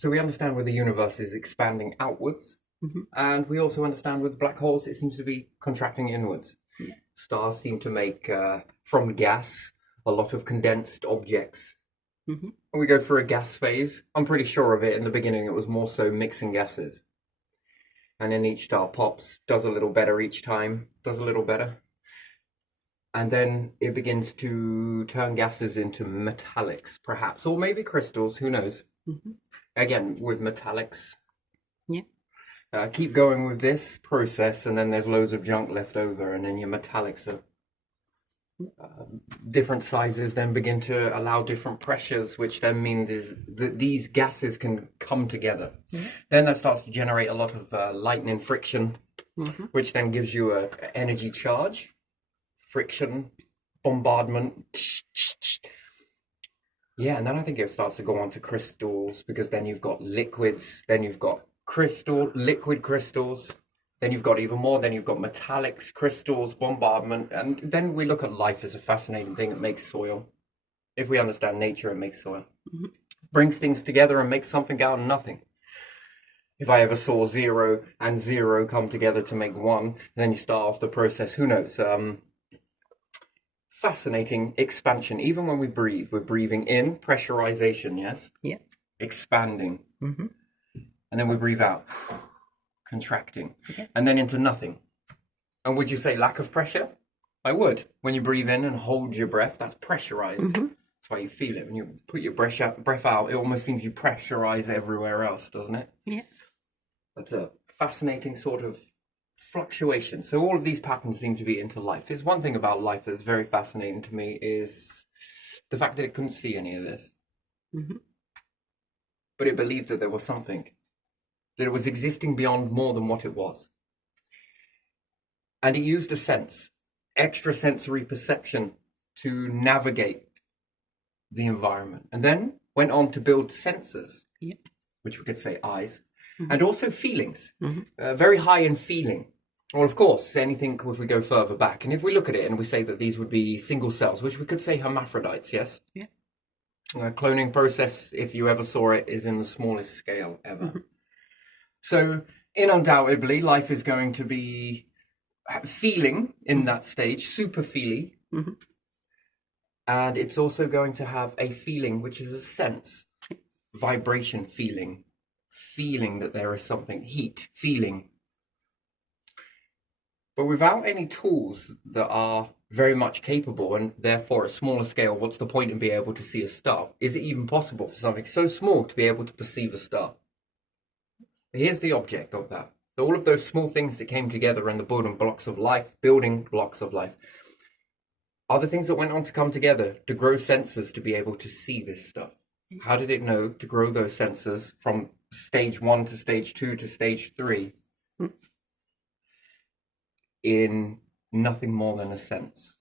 So we understand where the universe is expanding outwards, and we also understand with black holes it seems to be contracting inwards. Yeah. Stars seem to make, from gas, a lot of condensed objects. Mm-hmm. When we go through a gas phase, I'm pretty sure of it, in the beginning it was more so mixing gases. And then each star pops, does a little better each time, does a little better. And then it begins to turn gases into metallics, perhaps, or maybe crystals, who knows? Mm-hmm. Again, with metallics. Yeah. Keep going with this process, and then there's loads of junk left over, and then your metallics are different sizes, then begin to allow different pressures, which then means that these gases can come together. Yeah. Then that starts to generate a lot of lightning friction, which then gives you an energy charge, friction, bombardment. Yeah, and then I think it starts to go on to crystals, because then you've got liquids, then you've got liquid crystals, then you've got even more, then you've got metallics, crystals, bombardment, and then we look at life as a fascinating thing. It makes soil. If we understand nature, it makes soil. Brings things together and makes something out of nothing. If I ever saw 0 and 0 come together to make 1, then you start off the process, who knows? Fascinating expansion. Even when we breathe, we're breathing in, pressurization, yes? Yeah. Expanding. Mm-hmm. And then we breathe out, contracting, Okay. and then into nothing. And would you say lack of pressure? I would. When you breathe in and hold your breath, that's pressurized. That's why you feel it. When you put your breath out, it almost seems you pressurize everywhere else, doesn't it? Yeah. That's a fascinating sort of fluctuation. So all of these patterns seem to be into life. There's one thing about life that's very fascinating to me is the fact that it couldn't see any of this. But it believed that there was something, that it was existing beyond more than what it was. And it used a sense, extrasensory perception, to navigate the environment. And then went on to build senses, which we could say eyes, and also feelings, very high in feeling. Well, of course, anything if we go further back. And if we look at it and we say that these would be single cells, which we could say hermaphrodites, yes? Yeah. Cloning process, if you ever saw it, is in the smallest scale ever. So, undoubtedly, life is going to be feeling in that stage, super feely. And it's also going to have a feeling, which is a sense, vibration feeling that there is something, heat, feeling. But without any tools that are very much capable, and therefore at a smaller scale, what's the point in being able to see a star? Is it even possible for something so small to be able to perceive a star? Here's the object of that. So all of those small things that came together in the building blocks of life, are the things that went on to come together to grow sensors to be able to see this stuff. How did it know to grow those sensors from stage 1 to stage 2 to stage 3 in nothing more than a sense?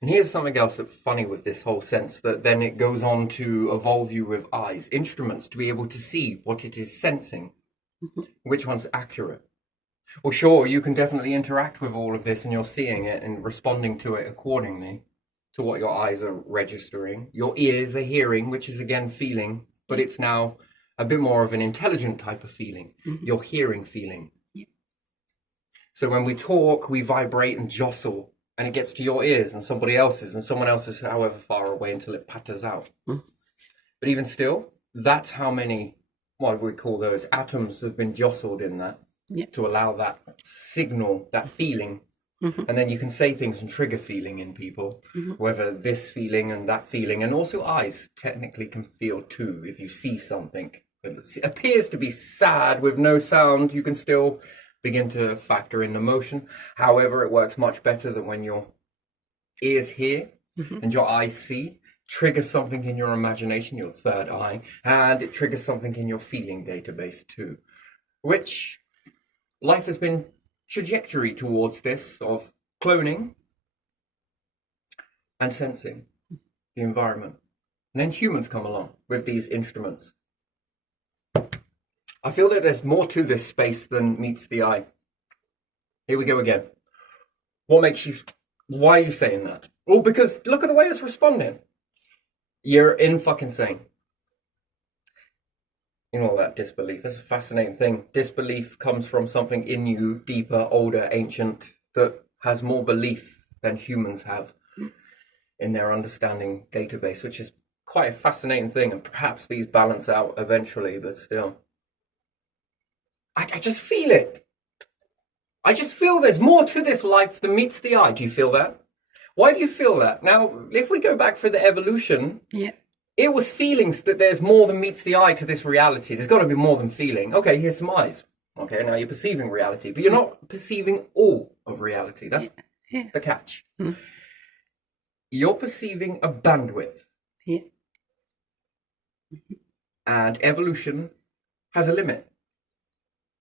And here's something else that's funny with this whole sense, that then it goes on to evolve you with eyes, instruments to be able to see what it is sensing, which one's accurate. Well, sure, you can definitely interact with all of this and you're seeing it and responding to it accordingly to what your eyes are registering. Your ears are hearing, which is again feeling, but it's now a bit more of an intelligent type of feeling. Your hearing feeling. So when we talk, we vibrate and jostle, and it gets to your ears and somebody else's, and someone else's however far away until it patters out. But even still, that's how many, what we call those atoms, have been jostled in that to allow that signal, that feeling. And then you can say things and trigger feeling in people, whether this feeling and that feeling, and also eyes technically can feel too. If you see something that appears to be sad with no sound, you can still begin to factor in emotion. However, it works much better than when your ears hear and your eyes see. Triggers something in your imagination, your third eye, and it triggers something in your feeling database too, which life has been trajectory towards this of cloning and sensing the environment. And then humans come along with these instruments. I feel that there's more to this space than meets the eye. Here we go again. Why are you saying that? Well, because look at the way it's responding. You're in fucking insane. You know that disbelief. That's a fascinating thing. Disbelief comes from something in you, deeper, older, ancient, that has more belief than humans have in their understanding database, which is quite a fascinating thing. And perhaps these balance out eventually, but still. I just feel it. I just feel there's more to this life than meets the eye. Do you feel that? Why do you feel that? Now, if we go back for the evolution, it was feelings that there's more than meets the eye to this reality. There's got to be more than feeling. Okay, here's some eyes. Okay, now you're perceiving reality, but you're not perceiving all of reality. That's the catch. You're perceiving a bandwidth. And evolution has a limit.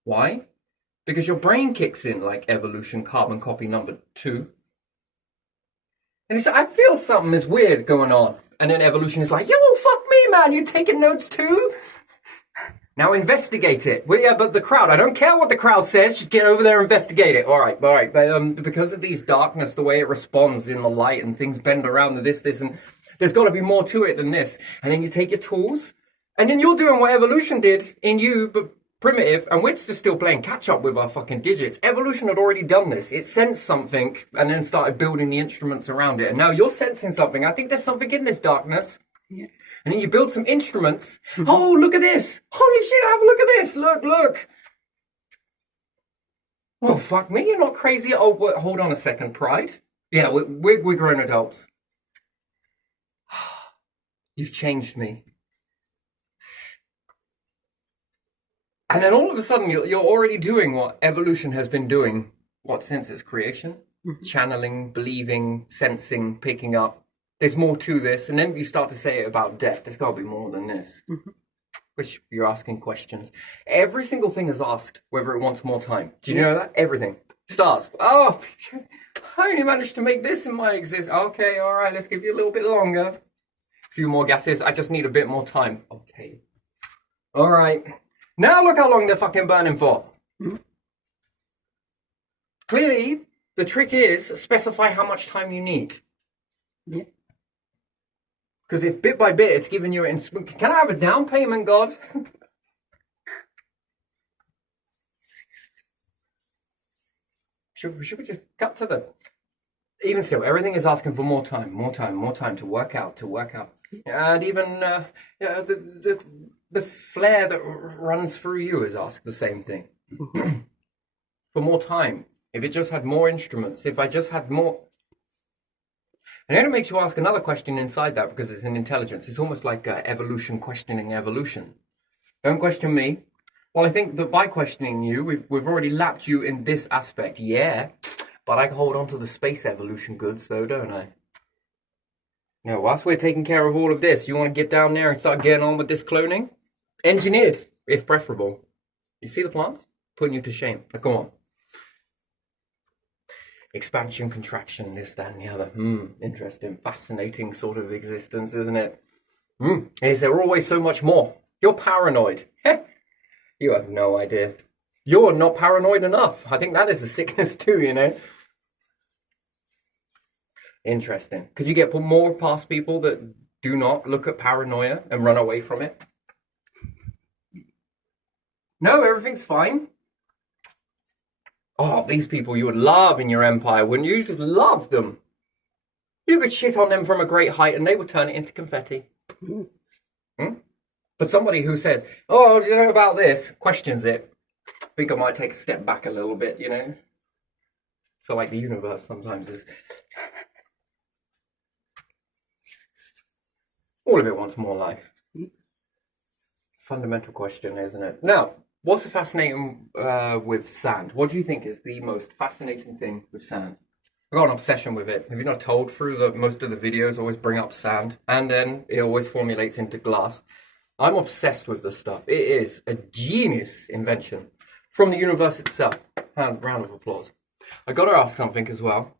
Why? Because your brain kicks in like evolution carbon copy number 2. And it's, I feel something is weird going on. And then evolution is like, yo, fuck me, man, you taking notes too? Now investigate it. Well, yeah, but the crowd, I don't care what the crowd says, just get over there and investigate it. All right. But, because of these darkness, the way it responds in the light and things bend around this, and there's got to be more to it than this. And then you take your tools, and then you're doing what evolution did in you, but primitive, and we're just still playing catch up with our fucking digits. Evolution had already done this. It sensed something and then started building the instruments around it. And now you're sensing something. I think there's something in this darkness. Yeah. And then you build some instruments. Oh, look at this. Holy shit, have a look at this. Look. Oh, fuck me. You're not crazy. Oh, wait, hold on a second. Pride? Yeah, we're grown adults. You've changed me. And then all of a sudden, you're already doing what evolution has been doing, since its creation? Channeling, believing, sensing, picking up. There's more to this. And then you start to say it about death. There's got to be more than this. Which you're asking questions. Every single thing is asked whether it wants more time. Do you know that? Everything. Just ask. Oh, I only managed to make this in my existence. Okay, all right, let's give you a little bit longer. A few more gases. I just need a bit more time. Okay. All right. Now look how long they're fucking burning for. Clearly, the trick is specify how much time you need. Yeah. Because if bit by bit it's giving you can I have a down payment, God? should we just cut to the... Even still, everything is asking for more time to work out. And even the flare that runs through you is asked the same thing. For more time. If it just had more instruments, if I just had more... And then it makes you ask another question inside that, because it's an intelligence. It's almost like evolution questioning evolution. Don't question me. Well, I think that by questioning you, we've already lapped you in this aspect. Yeah, but I can hold on to the space evolution goods, though, don't I? Now, whilst we're taking care of all of this, you want to get down there and start getting on with this cloning? Engineered, if preferable. You see the plants? Putting you to shame. Now, go on. Expansion, contraction, this, that, and the other. Interesting, fascinating sort of existence, isn't it? Is there always so much more? You're paranoid. You have no idea. You're not paranoid enough. I think that is a sickness too, you know. Interesting. Could you get more past people that do not look at paranoia and run away from it? No, everything's fine. Oh, these people you would love in your empire, wouldn't you? You just love them. You could shit on them from a great height and they would turn it into confetti. But somebody who says, oh, you know about this, questions it, I think I might take a step back a little bit, you know? I feel like the universe sometimes is... All of it wants more life. Fundamental question, isn't it? Now, what's the fascinating with sand? What do you think is the most fascinating thing with sand? I've got an obsession with it. Have you not told through most of the videos always bring up sand and then it always formulates into glass? I'm obsessed with this stuff. It is a genius invention from the universe itself. Round of applause. I got to ask something as well.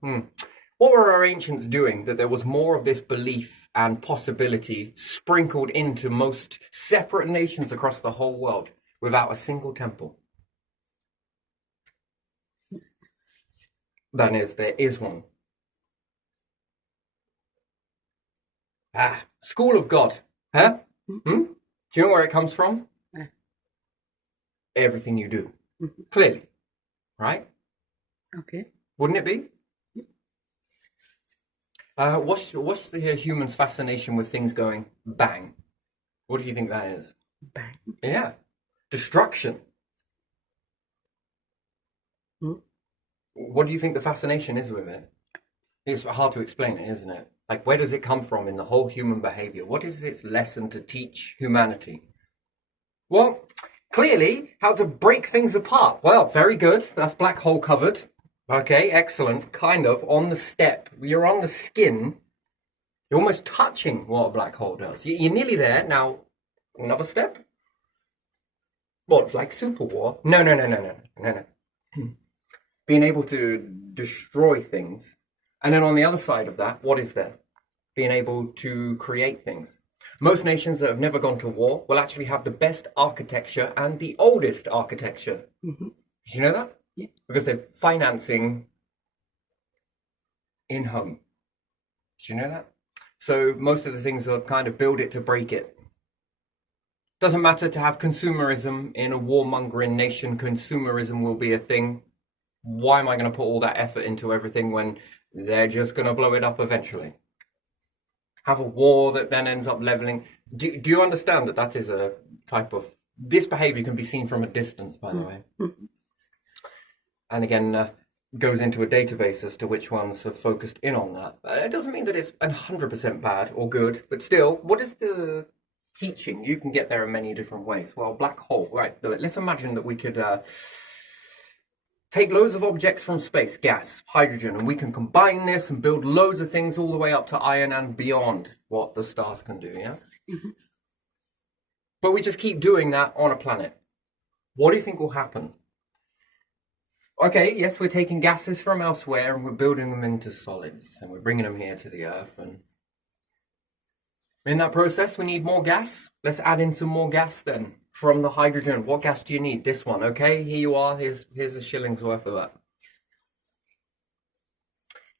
What were our ancients doing that there was more of this belief and possibility sprinkled into most separate nations across the whole world without a single temple? That is, there is one. School of God. Huh? Do you know where it comes from? everything you do. Clearly, right? Okay. Wouldn't it be? What's the human's fascination with things going bang? What do you think that is? Bang. Yeah, destruction. What do you think the fascination is with it? It's hard to explain it, isn't it? Like, where does it come from in the whole human behavior? What is its lesson to teach humanity? Well, clearly, how to break things apart. Well, very good. That's black hole covered. Okay, excellent. Kind of on the step. You're on the skin. You're almost touching what a black hole does. You're nearly there. Now, another step. What, like Super War? No. Being able to destroy things. And then on the other side of that, what is there? Being able to create things. Most nations that have never gone to war will actually have the best architecture and the oldest architecture. Did you know that? Yeah. Because they're financing in home. Did you know that? So most of the things are kind of build it to break it. Doesn't matter to have consumerism in a warmongering nation. Consumerism will be a thing. Why am I going to put all that effort into everything when they're just going to blow it up eventually? Have a war that then ends up leveling. Do you understand that that is a type of... This behavior can be seen from a distance, by the way. And again, goes into a database as to which ones have focused in on that. It doesn't mean that it's 100% bad or good, but still, what is the teaching? You can get there in many different ways. Well, black hole, right. Let's imagine that we could... take loads of objects from space, gas, hydrogen, and we can combine this and build loads of things all the way up to iron and beyond what the stars can do, yeah? But we just keep doing that on a planet. What do you think will happen? Okay, yes, we're taking gases from elsewhere and we're building them into solids and we're bringing them here to the Earth. And in that process, we need more gas. Let's add in some more gas then. From the hydrogen, what gas do you need? This one, okay? Here you are, here's a shilling's worth of that.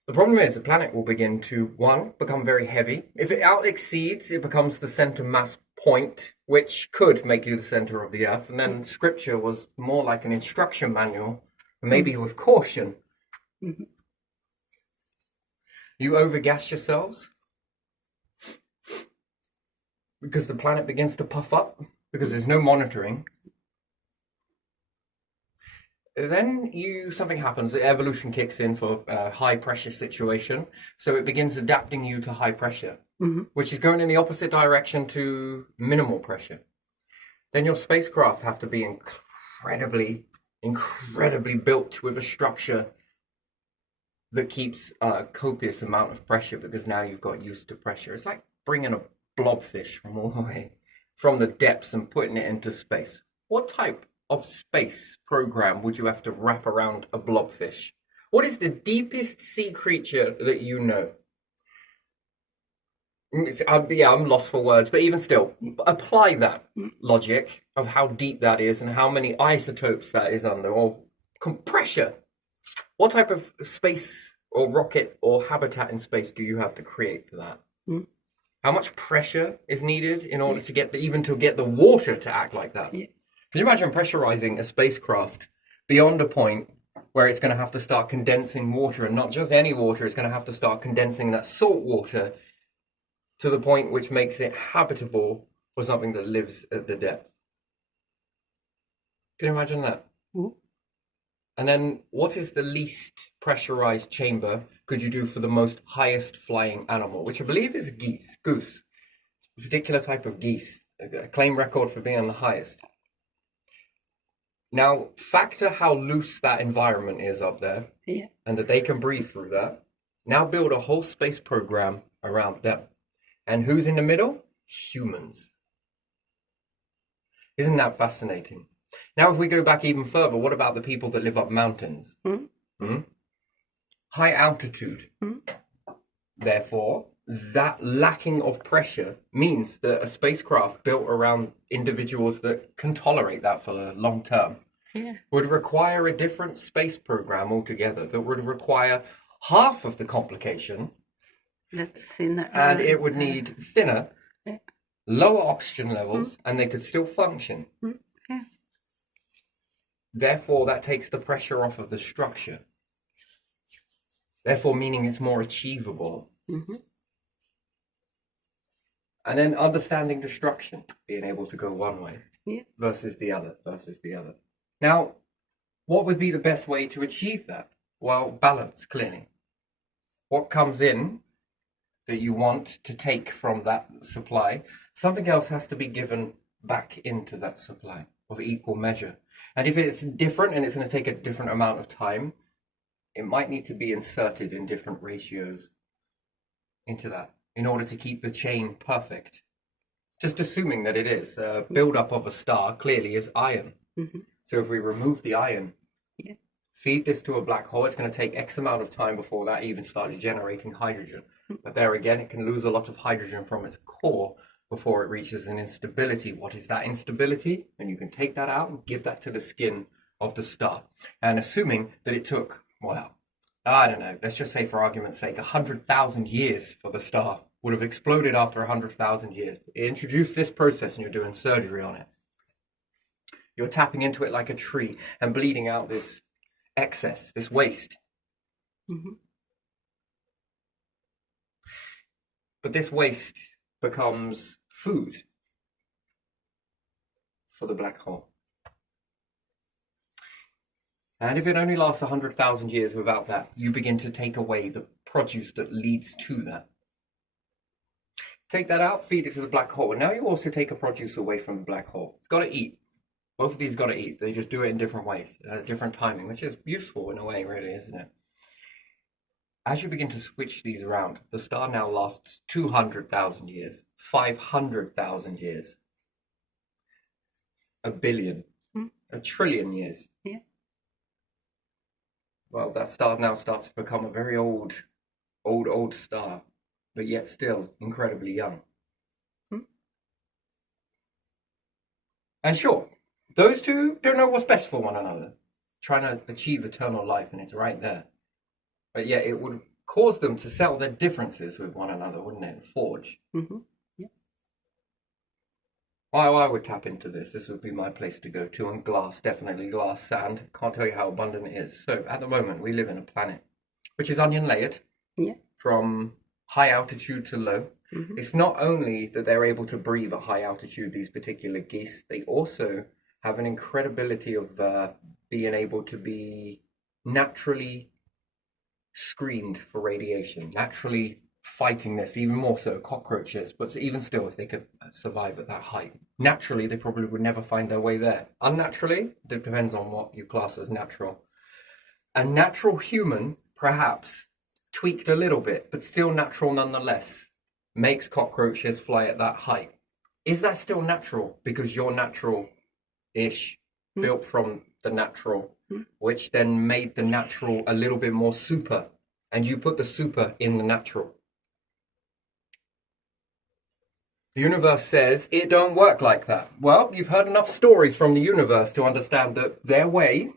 The problem is the planet will begin to, one, become very heavy. If it out exceeds, it becomes the center mass point, which could make you the center of the Earth. And then scripture was more like an instruction manual, maybe with caution. You overgas yourselves because the planet begins to puff up. Because there's no monitoring. Then something happens. Evolution kicks in for a high pressure situation. So it begins adapting you to high pressure, which is going in the opposite direction to minimal pressure. Then your spacecraft have to be incredibly built with a structure that keeps a copious amount of pressure because now you've got used to pressure. It's like bringing a blobfish from all the way from the depths and putting it into space. What type of space program would you have to wrap around a blobfish? What is the deepest sea creature that you know? I'm lost for words, but even still, apply that logic of how deep that is and how many isotopes that is under, or pressure. What type of space or rocket or habitat in space do you have to create for that? How much pressure is needed in order to get the water to act like that? Yeah. Can you imagine pressurizing a spacecraft beyond a point where it's going to have to start condensing water, and not just any water, it's going to have to start condensing that salt water to the point which makes it habitable for something that lives at the depth? Can you imagine that? And then what is the least pressurized chamber could you do for the most highest flying animal, which I believe is goose, a particular type of geese, a claim record for being the highest. Now, factor how loose that environment is up there, and that they can breathe through that. Now build a whole space program around them. And who's in the middle? Humans. Isn't that fascinating? Now, if we go back even further, what about the people that live up mountains? High altitude. Therefore, that lacking of pressure means that a spacecraft built around individuals that can tolerate that for the long term would require a different space program altogether, that would require half of the complication. That's thinner. And it would need thinner, lower oxygen levels, and they could still function. Therefore, that takes the pressure off of the structure. Therefore, meaning it's more achievable. Mm-hmm. And then understanding destruction, being able to go one way Yeah. versus the other, Now, what would be the best way to achieve that? Well, balance, clearly. What comes in that you want to take from that supply, something else has to be given back into that supply of equal measure. And if it's different and it's going to take a different amount of time, it might need to be inserted in different ratios into that in order to keep the chain perfect. Just assuming that it is. Build-up of a star clearly is iron. Mm-hmm. So if we remove the iron, Yeah. feed this to a black hole, it's going to take X amount of time before that even starts generating hydrogen. But there again, it can lose a lot of hydrogen from its core before it reaches an instability. What is that instability? And you can take that out and give that to the skin of the star. And assuming that it took, well, I don't know, let's just say for argument's sake, 100,000 years for the star would have exploded after 100,000 years. Introduce this process and you're doing surgery on it. You're tapping into it like a tree and bleeding out this excess, this waste. Mm-hmm. But this waste becomes food for the black hole. And if it only lasts 100,000 years without that, you begin to take away the produce that leads to that. Take that out, feed it to the black hole. And now you also take a produce away from the black hole. It's got to eat. Both of these got to eat. They just do it in different ways, different timing, which is useful in a way, really, isn't it? As you begin to switch these around, the star now lasts 200,000 years, 500,000 years, a billion, a trillion years. Yeah. Well, that star now starts to become a very old star, but yet still incredibly young. And sure, those two don't know what's best for one another, trying to achieve eternal life, and it's right there. But yet it would cause them to settle their differences with one another, wouldn't it? And forge. Mm-hmm. Yeah. Well, I would tap into this. This would be my place to go to. And glass, definitely glass, sand. Can't tell you how abundant it is. So at the moment, we live in a planet which is onion layered. Yeah. From high altitude to low. Mm-hmm. It's not only that they're able to breathe at high altitude, these particular geese, they also have an incredibility of being able to be naturally screened for radiation, naturally fighting this, even more so cockroaches, but even still, if they could survive at that height, naturally they probably would never find their way there. Unnaturally, it depends on what you class as natural. A natural human, perhaps, tweaked a little bit, but still natural nonetheless, makes cockroaches fly at that height. Is that still natural? Because you're natural-ish, built from the natural, which then made the natural a little bit more super, and you put the super in the natural. The universe says it don't work like that. Well, you've heard enough stories from the universe to understand that their way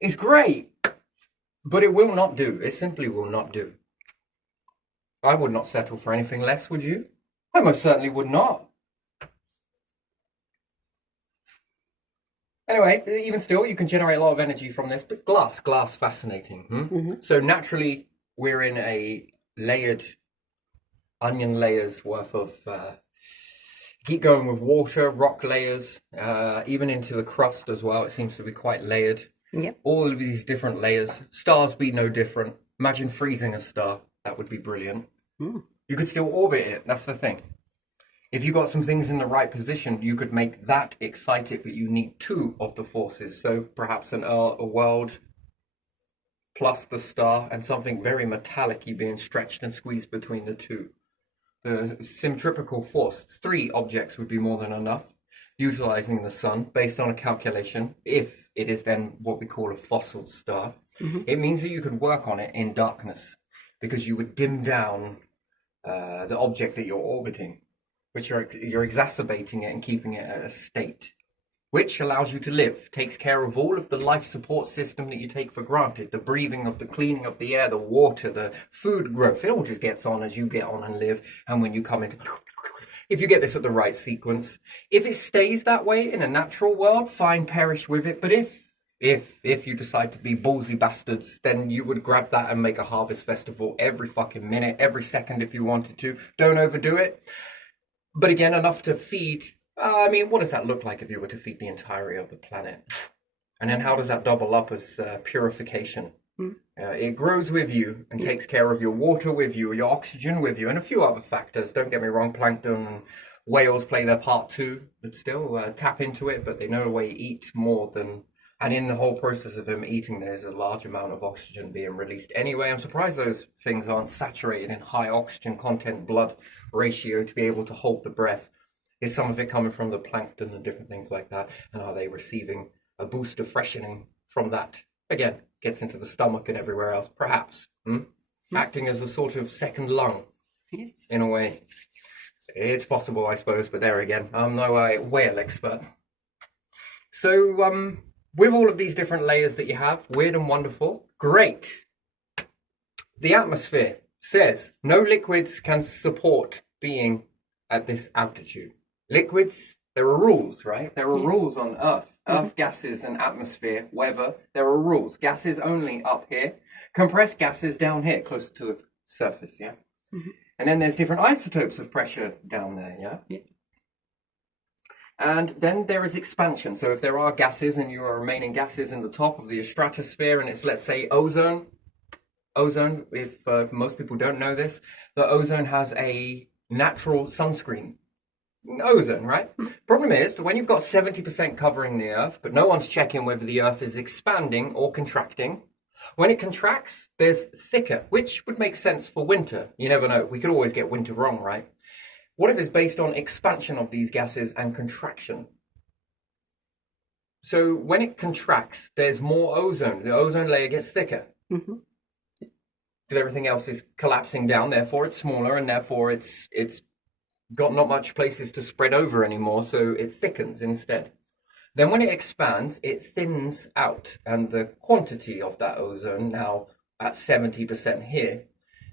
is great, but it will not do. It simply will not do. I would not settle for anything less, would you? I most certainly would not. Anyway, even still, you can generate a lot of energy from this, but glass, fascinating. Mm-hmm. So naturally, we're in a layered, onion layers worth of, keep going with water, rock layers, even into the crust as well. It seems to be quite layered. Yep. All of these different layers. Stars be no different. Imagine freezing a star. That would be brilliant. You could still orbit it. That's the thing. If you got some things in the right position, you could make that excited, but you need two of the forces. So perhaps a world plus the star and something very metallic-y being stretched and squeezed between the two. The centripetal force, 3 objects would be more than enough, utilizing the sun based on a calculation. If it is then what we call a fossil star, it means that you could work on it in darkness because you would dim down the object that you're orbiting, which you're exacerbating it and keeping it at a state, which allows you to live, takes care of all of the life support system that you take for granted, the breathing of the cleaning of the air, the water, the food growth. It all just gets on as you get on and live. And when you come into, if you get this at the right sequence, if it stays that way in a natural world, fine, perish with it. But if If you decide to be ballsy bastards, then you would grab that and make a harvest festival every fucking minute, every second if you wanted to. Don't overdo it. But again, enough to feed. I mean, what does that look like if you were to feed the entirety of the planet? And then how does that double up as purification? It grows with you and takes care of your water with you, your oxygen with you, and a few other factors. Don't get me wrong, plankton and whales play their part too, but still tap into it. But they know a way to eat more than. And in the whole process of them eating, there's a large amount of oxygen being released anyway. I'm surprised those things aren't saturated in high oxygen content blood ratio to be able to hold the breath. Is some of it coming from the plankton and different things like that? And are they receiving a boost of freshening from that? Again, gets into the stomach and everywhere else, perhaps. Acting as a sort of second lung, in a way. It's possible, I suppose, but there again, I'm no whale expert. So, with all of these different layers that you have, weird and wonderful, great. The atmosphere says no liquids can support being at this altitude. Liquids, there are rules, right? There are rules on Earth. Earth gases and atmosphere, weather, there are rules. Gases only up here, compressed gases down here, closer to the surface, yeah? And then there's different isotopes of pressure down there, yeah? And then there is expansion. So if there are gases and you are remaining gases in the top of the stratosphere, and it's, let's say, ozone, if most people don't know this, the ozone has a natural sunscreen. Ozone, right? Problem is, but when you've got 70% covering the Earth, but no one's checking whether the Earth is expanding or contracting, when it contracts, there's thicker, which would make sense for winter. You never know. We could always get winter wrong, right? What if it's based on expansion of these gases and contraction? So when it contracts, there's more ozone. The ozone layer gets thicker. Because everything else is collapsing down, therefore it's smaller, and therefore it's got not much places to spread over anymore, so it thickens instead. Then when it expands, it thins out, and the quantity of that ozone, now at 70% here,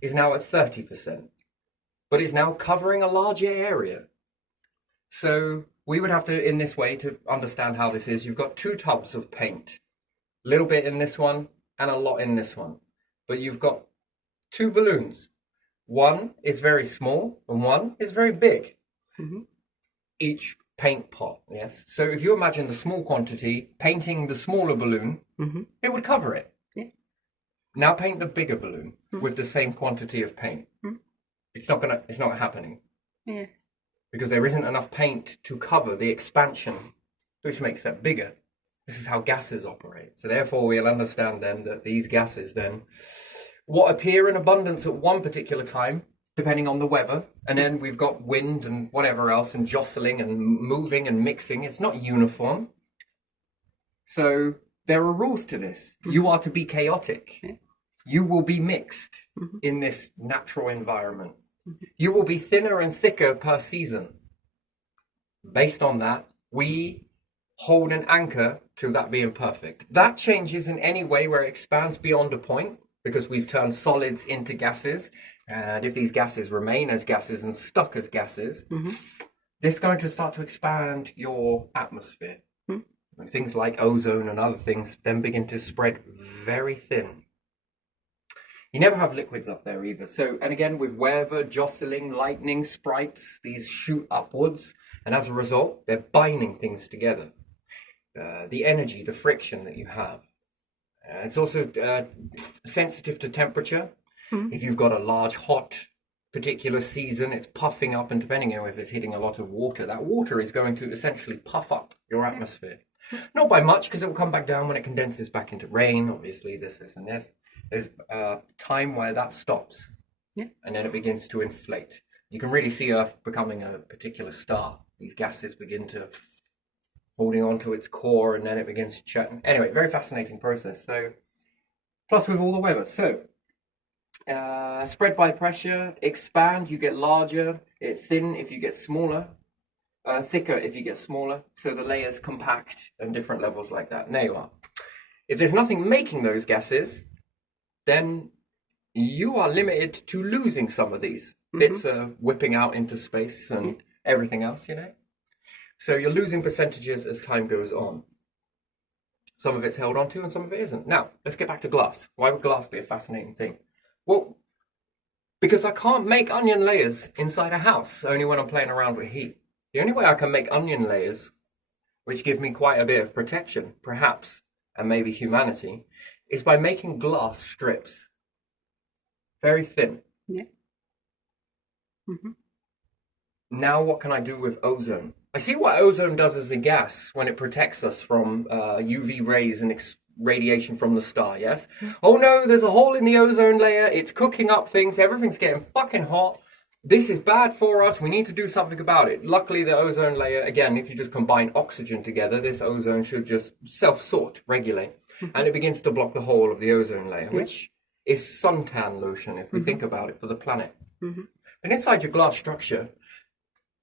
is now at 30%. But it's now covering a larger area. So we would have to, in this way, to understand how this is, you've got two tubs of paint. A little bit in this one, and a lot in this one. But you've got two balloons. One is very small, and one is very big. Each paint pot, yes? So if you imagine the small quantity, painting the smaller balloon, it would cover it. Now paint the bigger balloon with the same quantity of paint. It's not happening. Because there isn't enough paint to cover the expansion, which makes that bigger. This is how gases operate. So therefore we'll understand then that these gases then, what appear in abundance at one particular time, depending on the weather, and then we've got wind and whatever else, and jostling and moving and mixing. It's not uniform. So there are rules to this. You are to be chaotic. You will be mixed in this natural environment. You will be thinner and thicker per season. Based on that, we hold an anchor to that being perfect. That changes in any way where it expands beyond a point, because we've turned solids into gases. And if these gases remain as gases and stuck as gases, this is going to start to expand your atmosphere. And things like ozone and other things then begin to spread very thin. You never have liquids up there either. So, and again, with weather, jostling, lightning, sprites, these shoot upwards. And as a result, they're binding things together. The energy, the friction that you have. It's also sensitive to temperature. If you've got a large, hot, particular season, it's puffing up, and depending on if it's hitting a lot of water, that water is going to essentially puff up your atmosphere. Not by much, because it will come back down when it condenses back into rain. Obviously, this, and this. There's a time where that stops, and then it begins to inflate. You can really see Earth becoming a particular star. These gases begin to holding on to its core, and then it begins to chat. Anyway, very fascinating process. So, plus with all the weather. So, spread by pressure, expand, you get larger, it thin if you get smaller, thicker if you get smaller. So the layers compact and different levels like that. And there you are. If there's nothing making those gases, then you are limited to losing some of these. Bits are whipping out into space and everything else, you know. So you're losing percentages as time goes on. Some of it's held onto and some of it isn't. Now, let's get back to glass. Why would glass be a fascinating thing? Well, because I can't make onion layers inside a house, only when I'm playing around with heat. The only way I can make onion layers, which give me quite a bit of protection, perhaps, and maybe humanity, is by making glass strips. Very thin. Yeah. Mm-hmm. Now what can I do with ozone? I see what ozone does as a gas when it protects us from UV rays and radiation from the star, yes? Oh no, there's a hole in the ozone layer, it's cooking up things, everything's getting fucking hot. This is bad for us, we need to do something about it. Luckily the ozone layer, again, if you just combine oxygen together, this ozone should just self-sort, regulate. And it begins to block the whole of the ozone layer, which is suntan lotion if we think about it for the planet. And inside your glass structure,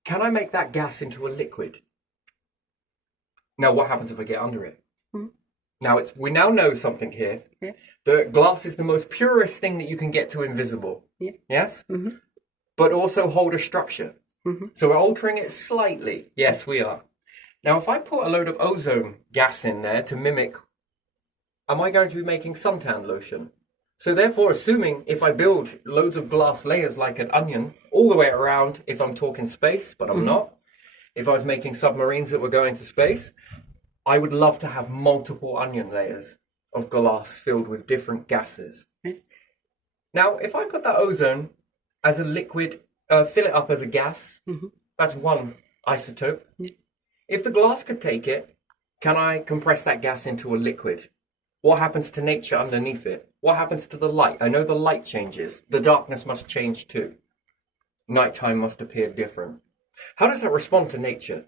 can I make that gas into a liquid? Now, what happens if I get under it? Now, we now know something here. Yeah. That glass is the most purest thing that you can get to invisible. Yeah. Yes? But also hold a structure. So we're altering it slightly. Yes, we are. Now, if I put a load of ozone gas in there to mimic, am I going to be making suntan lotion? So therefore, assuming if I build loads of glass layers like an onion all the way around, if I'm talking space, but I'm not, if I was making submarines that were going to space, I would love to have multiple onion layers of glass filled with different gases. Now, if I put that ozone as a liquid, fill it up as a gas, that's one isotope. If the glass could take it, can I compress that gas into a liquid? What happens to nature underneath it? What happens to the light? I know the light changes. The darkness must change too. Nighttime must appear different. How does that respond to nature?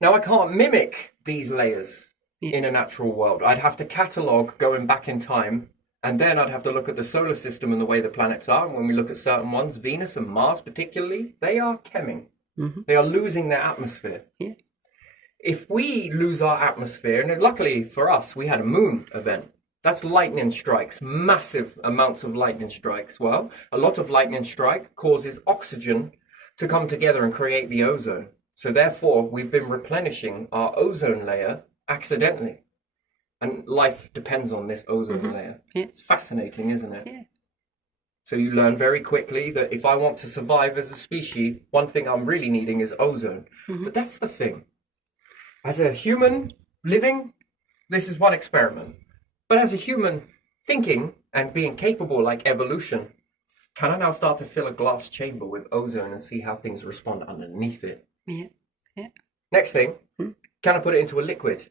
Now, I can't mimic these layers in a natural world. I'd have to catalogue going back in time, and then I'd have to look at the solar system and the way the planets are. And when we look at certain ones, Venus and Mars particularly, they are chemming. They are losing their atmosphere. If we lose our atmosphere, and luckily for us, we had a moon event. That's lightning strikes, massive amounts of lightning strikes. Well, a lot of lightning strike causes oxygen to come together and create the ozone. So therefore, we've been replenishing our ozone layer accidentally. And life depends on this ozone layer. It's fascinating, isn't it? So you learn very quickly that if I want to survive as a species, one thing I'm really needing is ozone. But that's the thing. As a human living, this is one experiment. But as a human thinking and being capable like evolution, can I now start to fill a glass chamber with ozone and see how things respond underneath it? Next thing, can I put it into a liquid?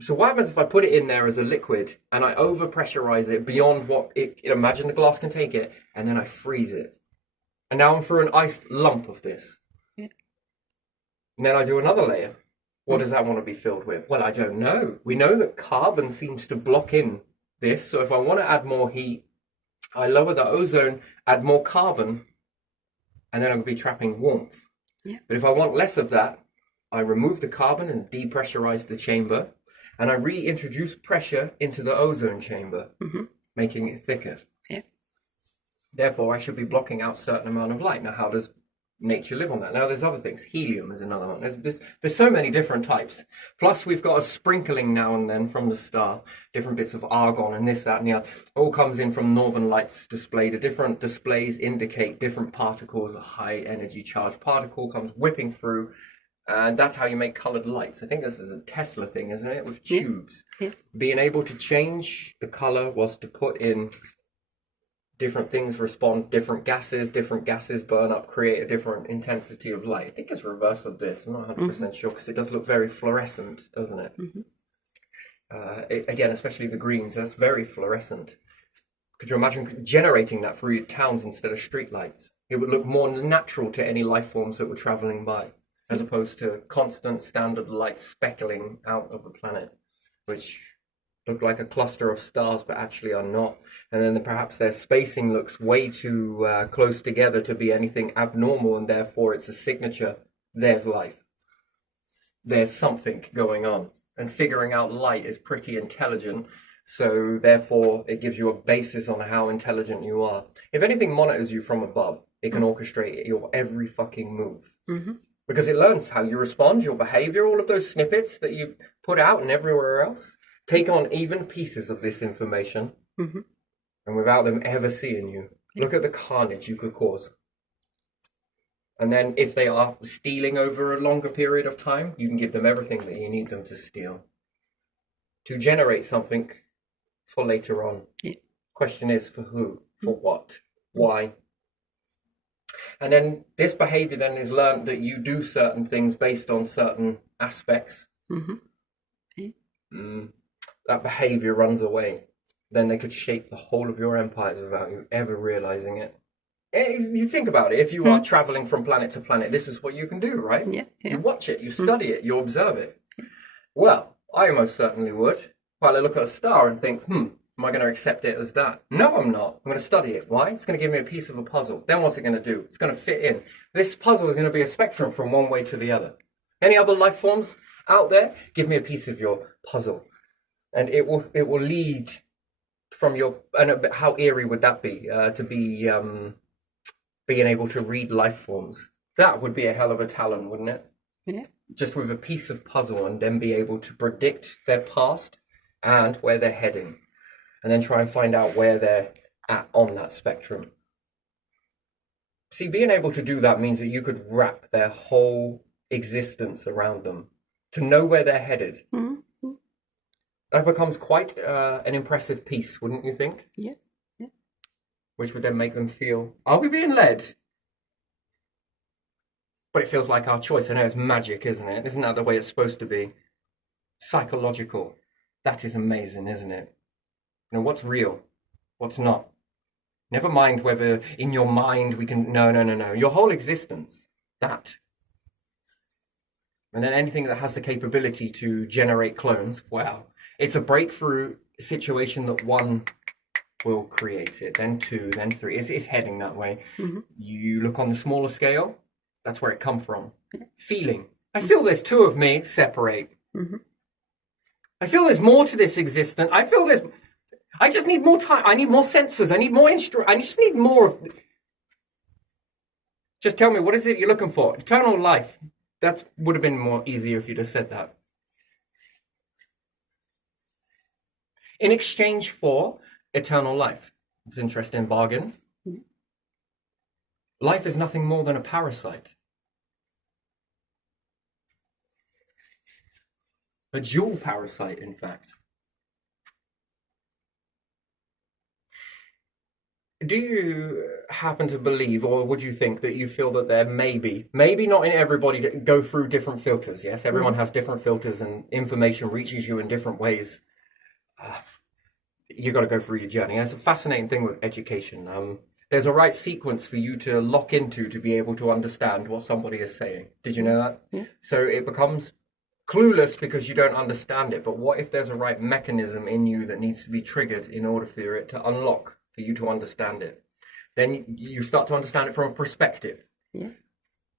So what happens if I put it in there as a liquid and I overpressurize it beyond what imagine the glass can take it, and then I freeze it. And now I'm through an ice lump of this. And then I do another layer. What does that want to be filled with? Well, I don't know. We know that carbon seems to block in this. So if I want to add more heat, I lower the ozone, add more carbon, and then I'm going to be trapping warmth. But if I want less of that, I remove the carbon and depressurize the chamber, and I reintroduce pressure into the ozone chamber, making it thicker. Therefore, I should be blocking out a certain amount of light. Now, how does nature live on that? Now, there's other things. Helium is another one. There's so many different types. Plus, we've got a sprinkling now and then from the star, different bits of argon and this, that, and the other. All comes in from northern lights displayed. The different displays indicate different particles. A high energy charged particle comes whipping through, and that's how you make colored lights. I think this is a Tesla thing, isn't it? With tubes. Being able to change the color was to put in different things respond, different gases burn up, create a different intensity of light. I think it's reverse of this. I'm not 100% sure because it does look very fluorescent, doesn't it? Again, especially the greens, that's very fluorescent. Could you imagine generating that through your towns instead of street lights? It would look more natural to any life forms that were traveling by, as opposed to constant standard light speckling out of the planet, which look like a cluster of stars but actually are not. And then perhaps their spacing looks way too close together to be anything abnormal, and therefore it's a signature. There's life. There's something going on. And figuring out light is pretty intelligent, so therefore it gives you a basis on how intelligent you are. If anything monitors you from above, it can orchestrate your every fucking move. Because it learns how you respond, your behavior, all of those snippets that you put out and everywhere else. Take on even pieces of this information, Mm-hmm. and without them ever seeing you, look at the carnage you could cause. And then if they are stealing over a longer period of time, you can give them everything that you need them to steal. To generate something for later on. Yeah. Question is, for who? For what? Why? And then this behavior then is learned that you do certain things based on certain aspects. Mm-hmm. Yeah. That behavior runs away. Then they could shape the whole of your empires without you ever realizing it. You think about it, if you are traveling from planet to planet, this is what you can do, right? Yeah. Yeah. You watch it, you study it, you observe it. Well, I most certainly would. While I look at a star and think, am I going to accept it as that? No, I'm not. I'm going to study it. Why? It's going to give me a piece of a puzzle. Then what's it going to do? It's going to fit in. This puzzle is going to be a spectrum from one way to the other. Any other life forms out there? Give me a piece of your puzzle. And it will lead from your... And how eerie would that be? To be being able to read life forms. That would be a hell of a talent, wouldn't it? Yeah. Just with a piece of puzzle, and then be able to predict their past and where they're heading, and then try and find out where they're at on that spectrum. See, being able to do that means that you could wrap their whole existence around them to know where they're headed. Mm-hmm. That becomes quite an impressive piece, wouldn't you think? Yeah. Yeah. Which would then make them feel, are we being led? But it feels like our choice. I know it's magic, isn't it? Isn't that the way it's supposed to be? Psychological. That is amazing, isn't it? You know, what's real? What's not? Never mind whether in your mind we can... No. Your whole existence. That. And then anything that has the capability to generate clones. Wow. It's a breakthrough situation that one will create it. Then two, then three. It's heading that way. Mm-hmm. You look on the smaller scale. That's where it come from. Feeling. I feel there's two of me. Separate. Mm-hmm. I feel there's more to this existence. I feel there's... I just need more time. I need more sensors. I need more I just need more of... Just tell me, what is it you're looking for? Eternal life. That would have been more easier if you'd have said that. In exchange for eternal life. It's an interesting bargain. Life is nothing more than a parasite. A dual parasite, in fact. Do you happen to believe, or would you think that you feel that there maybe not in everybody go through different filters, yes? Everyone has different filters and information reaches you in different ways. You got to go through your journey. That's a fascinating thing with education. There's a right sequence for you to lock into to be able to understand what somebody is saying. Did you know that? Yeah. So it becomes clueless because you don't understand it. But what if there's a right mechanism in you that needs to be triggered in order for it to unlock, for you to understand it? Then you start to understand it from a perspective. Yeah.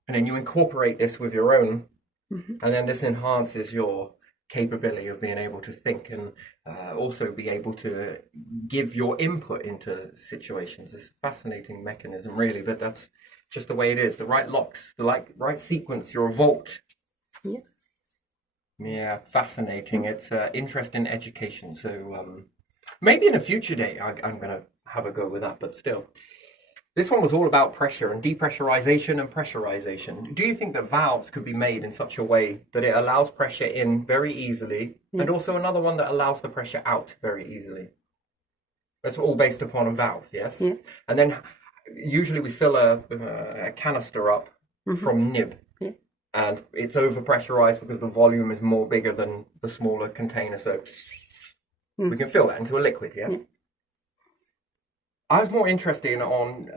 And then you incorporate this with your own. Mm-hmm. And then this enhances your capability of being able to think and also be able to give your input into situations. It's a fascinating mechanism, really, but that's just the way it is. The right locks, the right sequence, you're a vault. Yeah. Yeah, fascinating. It's interesting education. So maybe in a future day, I'm going to have a go with that, but still. This one was all about pressure and depressurization and pressurization. Do you think that valves could be made in such a way that it allows pressure in very easily, and also another one that allows the pressure out very easily? That's all based upon a valve, yes? Yeah. And then usually we fill a canister up from nib. Yeah. And it's overpressurized because the volume is more bigger than the smaller container. So we can fill that into a liquid, yeah? I was more interested on,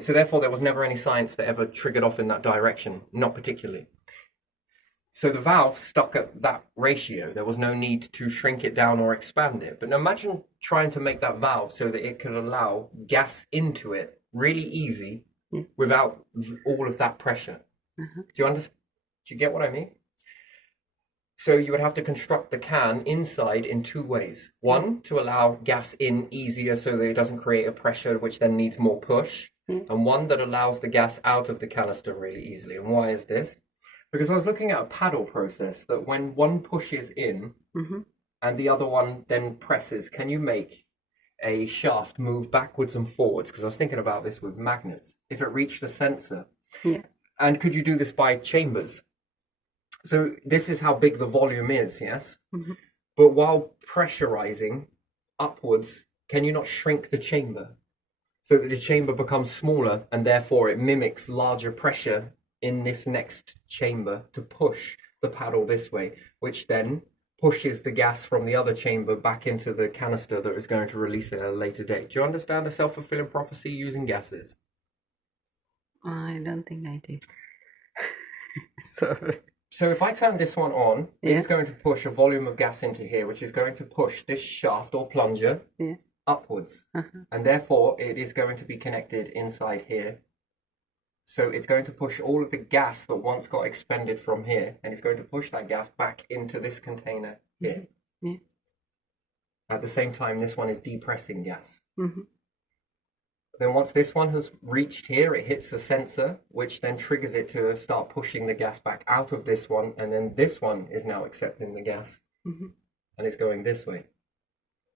so therefore there was never any science that ever triggered off in that direction, not particularly. So the valve stuck at that ratio. There was no need to shrink it down or expand it. But imagine trying to make that valve so that it could allow gas into it really easy without all of that pressure. Do you understand? Do you get what I mean? So you would have to construct the can inside in two ways. One, to allow gas in easier so that it doesn't create a pressure which then needs more push. And one that allows the gas out of the canister really easily. And why is this? Because I was looking at a paddle process that when one pushes in, and the other one then presses, can you make a shaft move backwards and forwards? Because I was thinking about this with magnets. If it reached the sensor, Yeah. and could you do this by chambers? So this is how big the volume is, yes? Mm-hmm. But while pressurizing upwards, can you not shrink the chamber so that the chamber becomes smaller and therefore it mimics larger pressure in this next chamber to push the paddle this way, which then pushes the gas from the other chamber back into the canister that is going to release it at a later date? Do you understand the self-fulfilling prophecy using gases? I don't think I do. Sorry. So if I turn this one on, Yeah. it's going to push a volume of gas into here, which is going to push this shaft or plunger Yeah. upwards. And therefore it is going to be connected inside here. So it's going to push all of the gas that once got expended from here, and it's going to push that gas back into this container here. Yeah. At the same time, this one is depressing gas. Mm-hmm. Then once this one has reached here, it hits a sensor, which then triggers it to start pushing the gas back out of this one, and then this one is now accepting the gas, Mm-hmm. and it's going this way.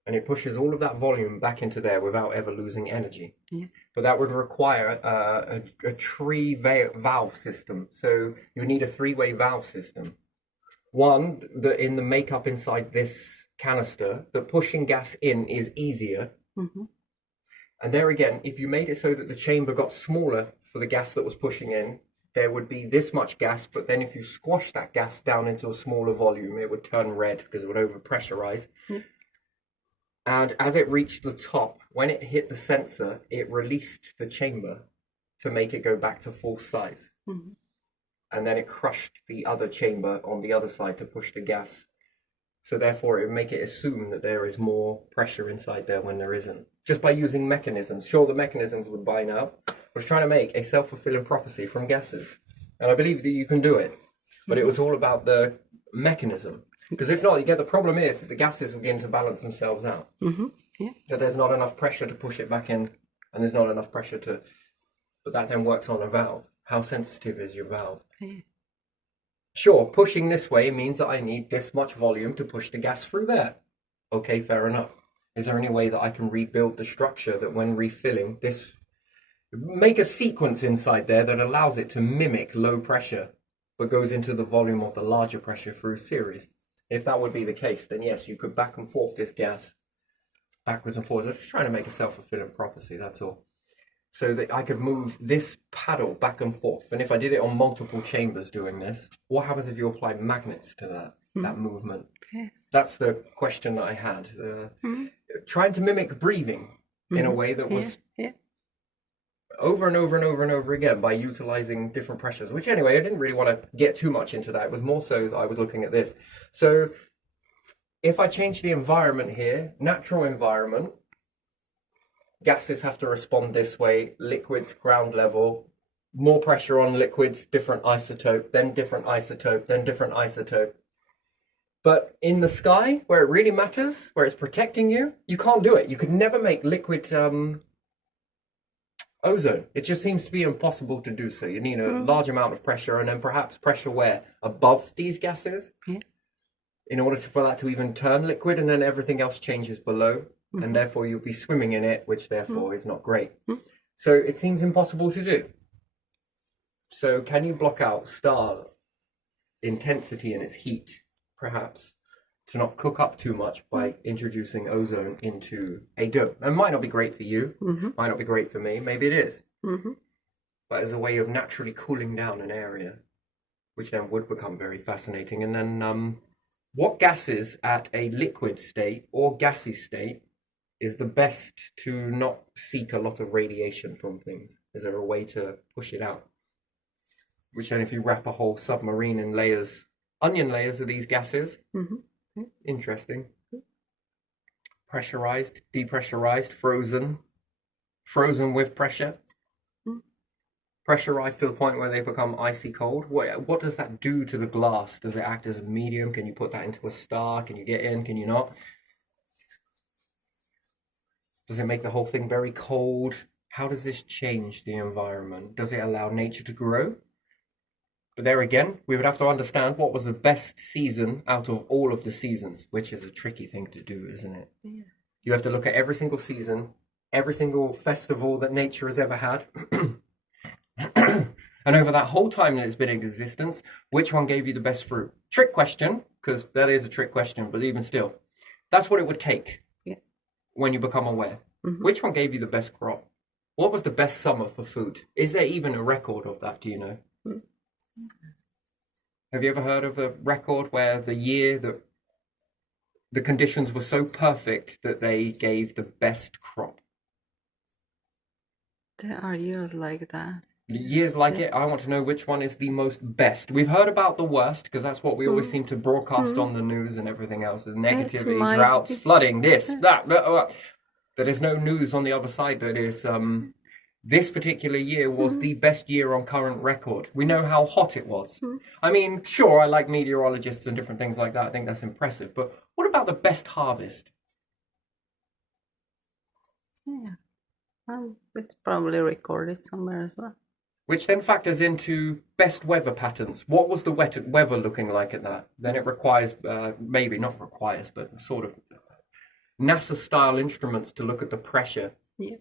And it pushes all of that volume back into there without ever losing energy. Yeah. But that would require a valve system. So you need a three-way valve system. One, in the makeup inside this canister, the pushing gas in is easier. Mm-hmm. And there again, if you made it so that the chamber got smaller for the gas that was pushing in, there would be this much gas, but then if you squash that gas down into a smaller volume, it would turn red because it would overpressurize. Yeah. And as it reached the top, when it hit the sensor, it released the chamber to make it go back to full size. Mm-hmm. And then it crushed the other chamber on the other side to push the gas. So therefore, it would make it assume that there is more pressure inside there when there isn't. Just by using mechanisms. Sure, the mechanisms would by now. I was trying to make a self-fulfilling prophecy from gases. And I believe that you can do it. But it was all about the mechanism. Because if not, you get the problem is that the gases begin to balance themselves out. Mm-hmm. Yeah. That there's not enough pressure to push it back in, and there's not enough pressure to... But that then works on a valve. How sensitive is your valve? Yeah. Sure, pushing this way means that I need this much volume to push the gas through there. Okay, fair enough. Is there any way that I can rebuild the structure that when refilling this... Make a sequence inside there that allows it to mimic low pressure, but goes into the volume of the larger pressure through series? If that would be the case, then yes, you could back and forth this gas, backwards and forwards. I was just trying to make a self-fulfilling prophecy, that's all. So that I could move this paddle back and forth. And if I did it on multiple chambers doing this, what happens if you apply magnets to that movement? Yeah. That's the question that I had. Trying to mimic breathing in a way that was Yeah. over and over and over and over again by utilizing different pressures, which anyway, I didn't really want to get too much into that. It was more so that I was looking at this. So if I change the environment here, natural environment, gases have to respond this way, liquids, ground level, more pressure on liquids, different isotope, then different isotope, then different isotope. But in the sky, where it really matters, where it's protecting you, you can't do it. You could never make liquid ozone. It just seems to be impossible to do so. You need a large amount of pressure, and then perhaps pressure where? Above these gases? Yeah. In order for that to even turn liquid, and then everything else changes below. And therefore you'll be swimming in it, which therefore is not great. So it seems impossible to do. So can you block out star intensity and its heat, perhaps, to not cook up too much by introducing ozone into a dome? It might not be great for you, might not be great for me, maybe it is. But as a way of naturally cooling down an area, which then would become very fascinating. And then what gases at a liquid state or gassy state is the best to not seek a lot of radiation from things? Is there a way to push it out? Which then if you wrap a whole submarine in layers, onion layers of these gases, interesting. Pressurized, depressurized, frozen with pressure. Pressurized to the point where they become icy cold. What does that do to the glass? Does it act as a medium? Can you put that into a star? Can you get in? Can you not? Does it make the whole thing very cold? How does this change the environment? Does it allow nature to grow? But there again, we would have to understand what was the best season out of all of the seasons, which is a tricky thing to do, isn't it? Yeah. You have to look at every single season, every single festival that nature has ever had. And over that whole time that it's been in existence, which one gave you the best fruit? Trick question, because that is a trick question, but even still, that's what it would take Yeah. when you become aware. Mhm. Which one gave you the best crop? What was the best summer for food? Is there even a record of that? Do you know? Mm. Have you ever heard of a record where the year that the conditions were so perfect that they gave the best crop? There are years like that. Years like Yeah. it, I want to know which one is the most best. We've heard about the worst because that's what we always seem to broadcast on the news and everything else: is negativity, might droughts, be. flooding, this, that. But there's no news on the other side that is. This particular year was the best year on current record. We know how hot it was. I mean, sure, I like meteorologists and different things like that. I think that's impressive. But what about the best harvest? Yeah. It's probably recorded somewhere as well. Which then factors into best weather patterns. What was the weather looking like at that? Then it requires, maybe not requires, but sort of NASA-style instruments to look at the pressure, Yeah.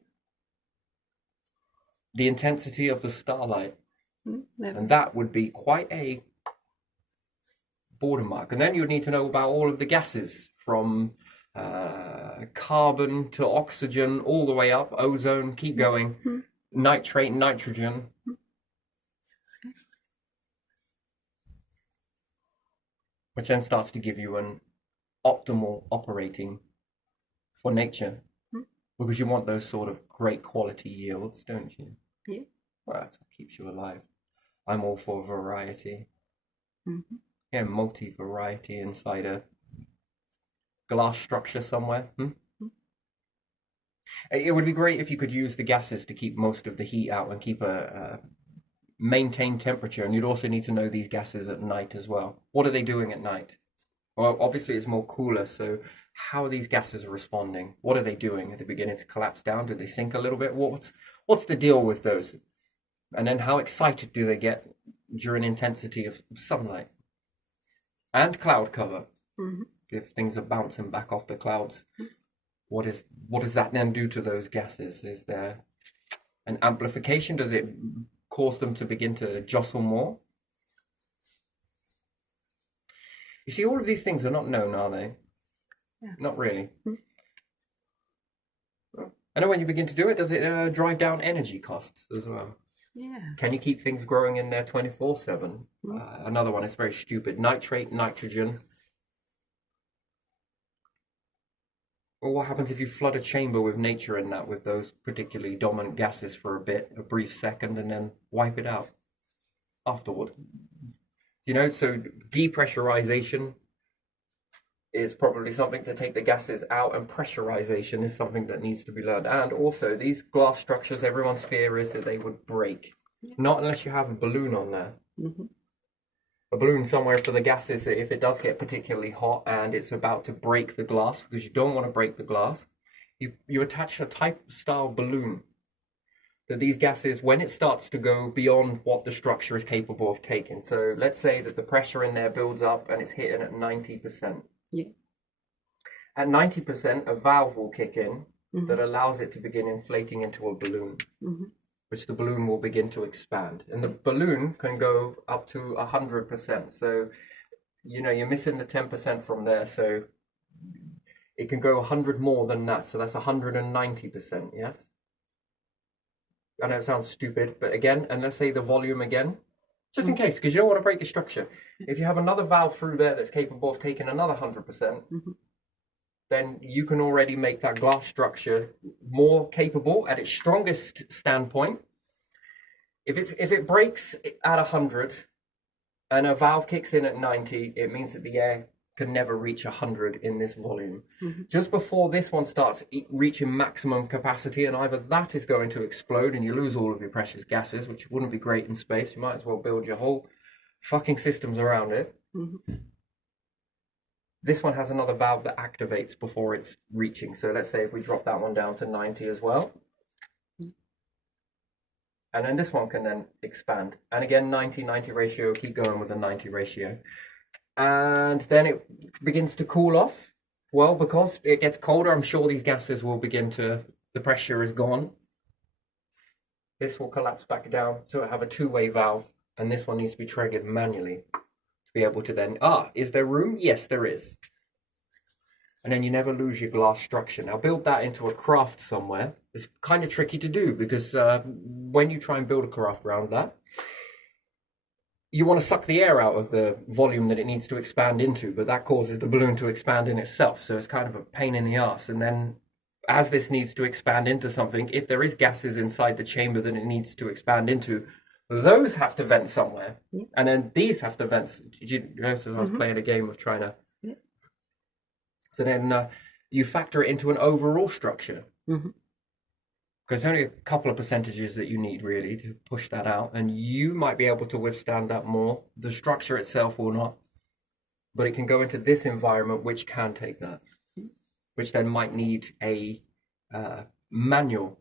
the intensity of the starlight, Never. and that would be quite a border mark. And then you would need to know about all of the gases from carbon to oxygen, all the way up, ozone, keep going, nitrate, nitrogen. Which then starts to give you an optimal operating for nature. Because you want those sort of great quality yields, don't you? Yeah. Well, that's what keeps you alive. I'm all for variety. Mm-hmm. Yeah, multi-variety inside a glass structure somewhere. It would be great if you could use the gases to keep most of the heat out and keep a maintained temperature. And you'd also need to know these gases at night as well. What are they doing at night? Well, obviously it's more cooler, so how are these gases responding? What are they doing? Are they beginning to collapse down? Do they sink a little bit? What's the deal with those? And then how excited do they get during intensity of sunlight? And cloud cover. Mm-hmm. If things are bouncing back off the clouds, what does that then do to those gases? Is there an amplification? Does it cause them to begin to jostle more? You see, all of these things are not known, are they? Yeah. Not really. I know when you begin to do it, does it drive down energy costs as well? Yeah. Can you keep things growing in there 24/7? Another one is very stupid. Nitrate, nitrogen. Well, what happens if you flood a chamber with nature in that, with those particularly dominant gases for a bit, a brief second, and then wipe it out afterward? You know, so depressurization is probably something to take the gases out, and pressurization is something that needs to be learned. And also, these glass structures, everyone's fear is that they would break. Not unless you have a balloon on there. Mm-hmm. A balloon somewhere for the gases, if it does get particularly hot and it's about to break the glass, because you don't want to break the glass, you attach a type style balloon that these gases, when it starts to go beyond what the structure is capable of taking. So let's say that the pressure in there builds up and it's hitting at 90%. Yeah. At 90%, a valve will kick in that allows it to begin inflating into a balloon, which the balloon will begin to expand. And the balloon can go up to 100%. So, you know, you're missing the 10% from there. So it can go 100 more than that. So that's 190%, yes? I know it sounds stupid, but again, and let's say the volume again, just in case, because you don't want to break the structure. If you have another valve through there that's capable of taking another 100%, then you can already make that glass structure more capable at its strongest standpoint. If it breaks at 100 and a valve kicks in at 90, it means that the air can never reach 100 in this volume. Just before this one starts reaching maximum capacity, and either that is going to explode and you lose all of your precious gases, which wouldn't be great in space. You might as well build your whole fucking systems around it. This one has another valve that activates before it's reaching. So let's say if we drop that one down to 90 as well. And then this one can then expand. And again, 90-90 ratio, keep going with the 90 ratio. And then it begins to cool off. Well, because it gets colder, I'm sure these gases will begin to, the pressure is gone. This will collapse back down, so it'll have a two-way valve, and this one needs to be triggered manually to be able to then, is there room? Yes, there is. And then you never lose your glass structure. Now build that into a craft somewhere. It's kind of tricky to do because when you try and build a craft around that, you want to suck the air out of the volume that it needs to expand into, but that causes the balloon to expand in itself. So it's kind of a pain in the ass. And then as this needs to expand into something, if there is gases inside the chamber that it needs to expand into, those have to vent somewhere. Yeah. And then these have to vent. Did you notice I was playing a game of trying to... Yeah. So then you factor it into an overall structure. Because there's only a couple of percentages that you need really to push that out, and you might be able to withstand that more. The structure itself will not, but it can go into this environment which can take that, which then might need a manual,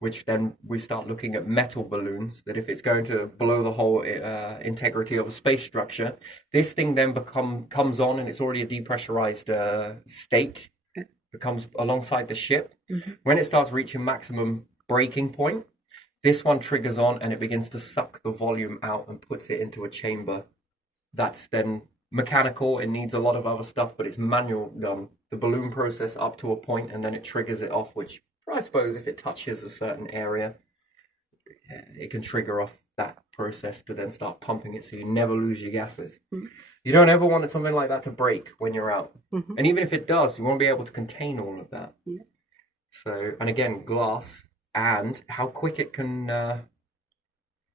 which then we start looking at metal balloons, that if it's going to blow the whole integrity of a space structure, this thing then comes on and it's already a depressurized state. It comes alongside the ship. When it starts reaching maximum breaking point, this one triggers on and it begins to suck the volume out and puts it into a chamber. That's then mechanical. It needs a lot of other stuff, but it's manual done. The balloon process up to a point and then it triggers it off, which I suppose if it touches a certain area, it can trigger off that process to then start pumping it so you never lose your gases. You don't ever want something like that to break when you're out. And even if it does, you want to be able to contain all of that. So, and again, glass and how quick it can,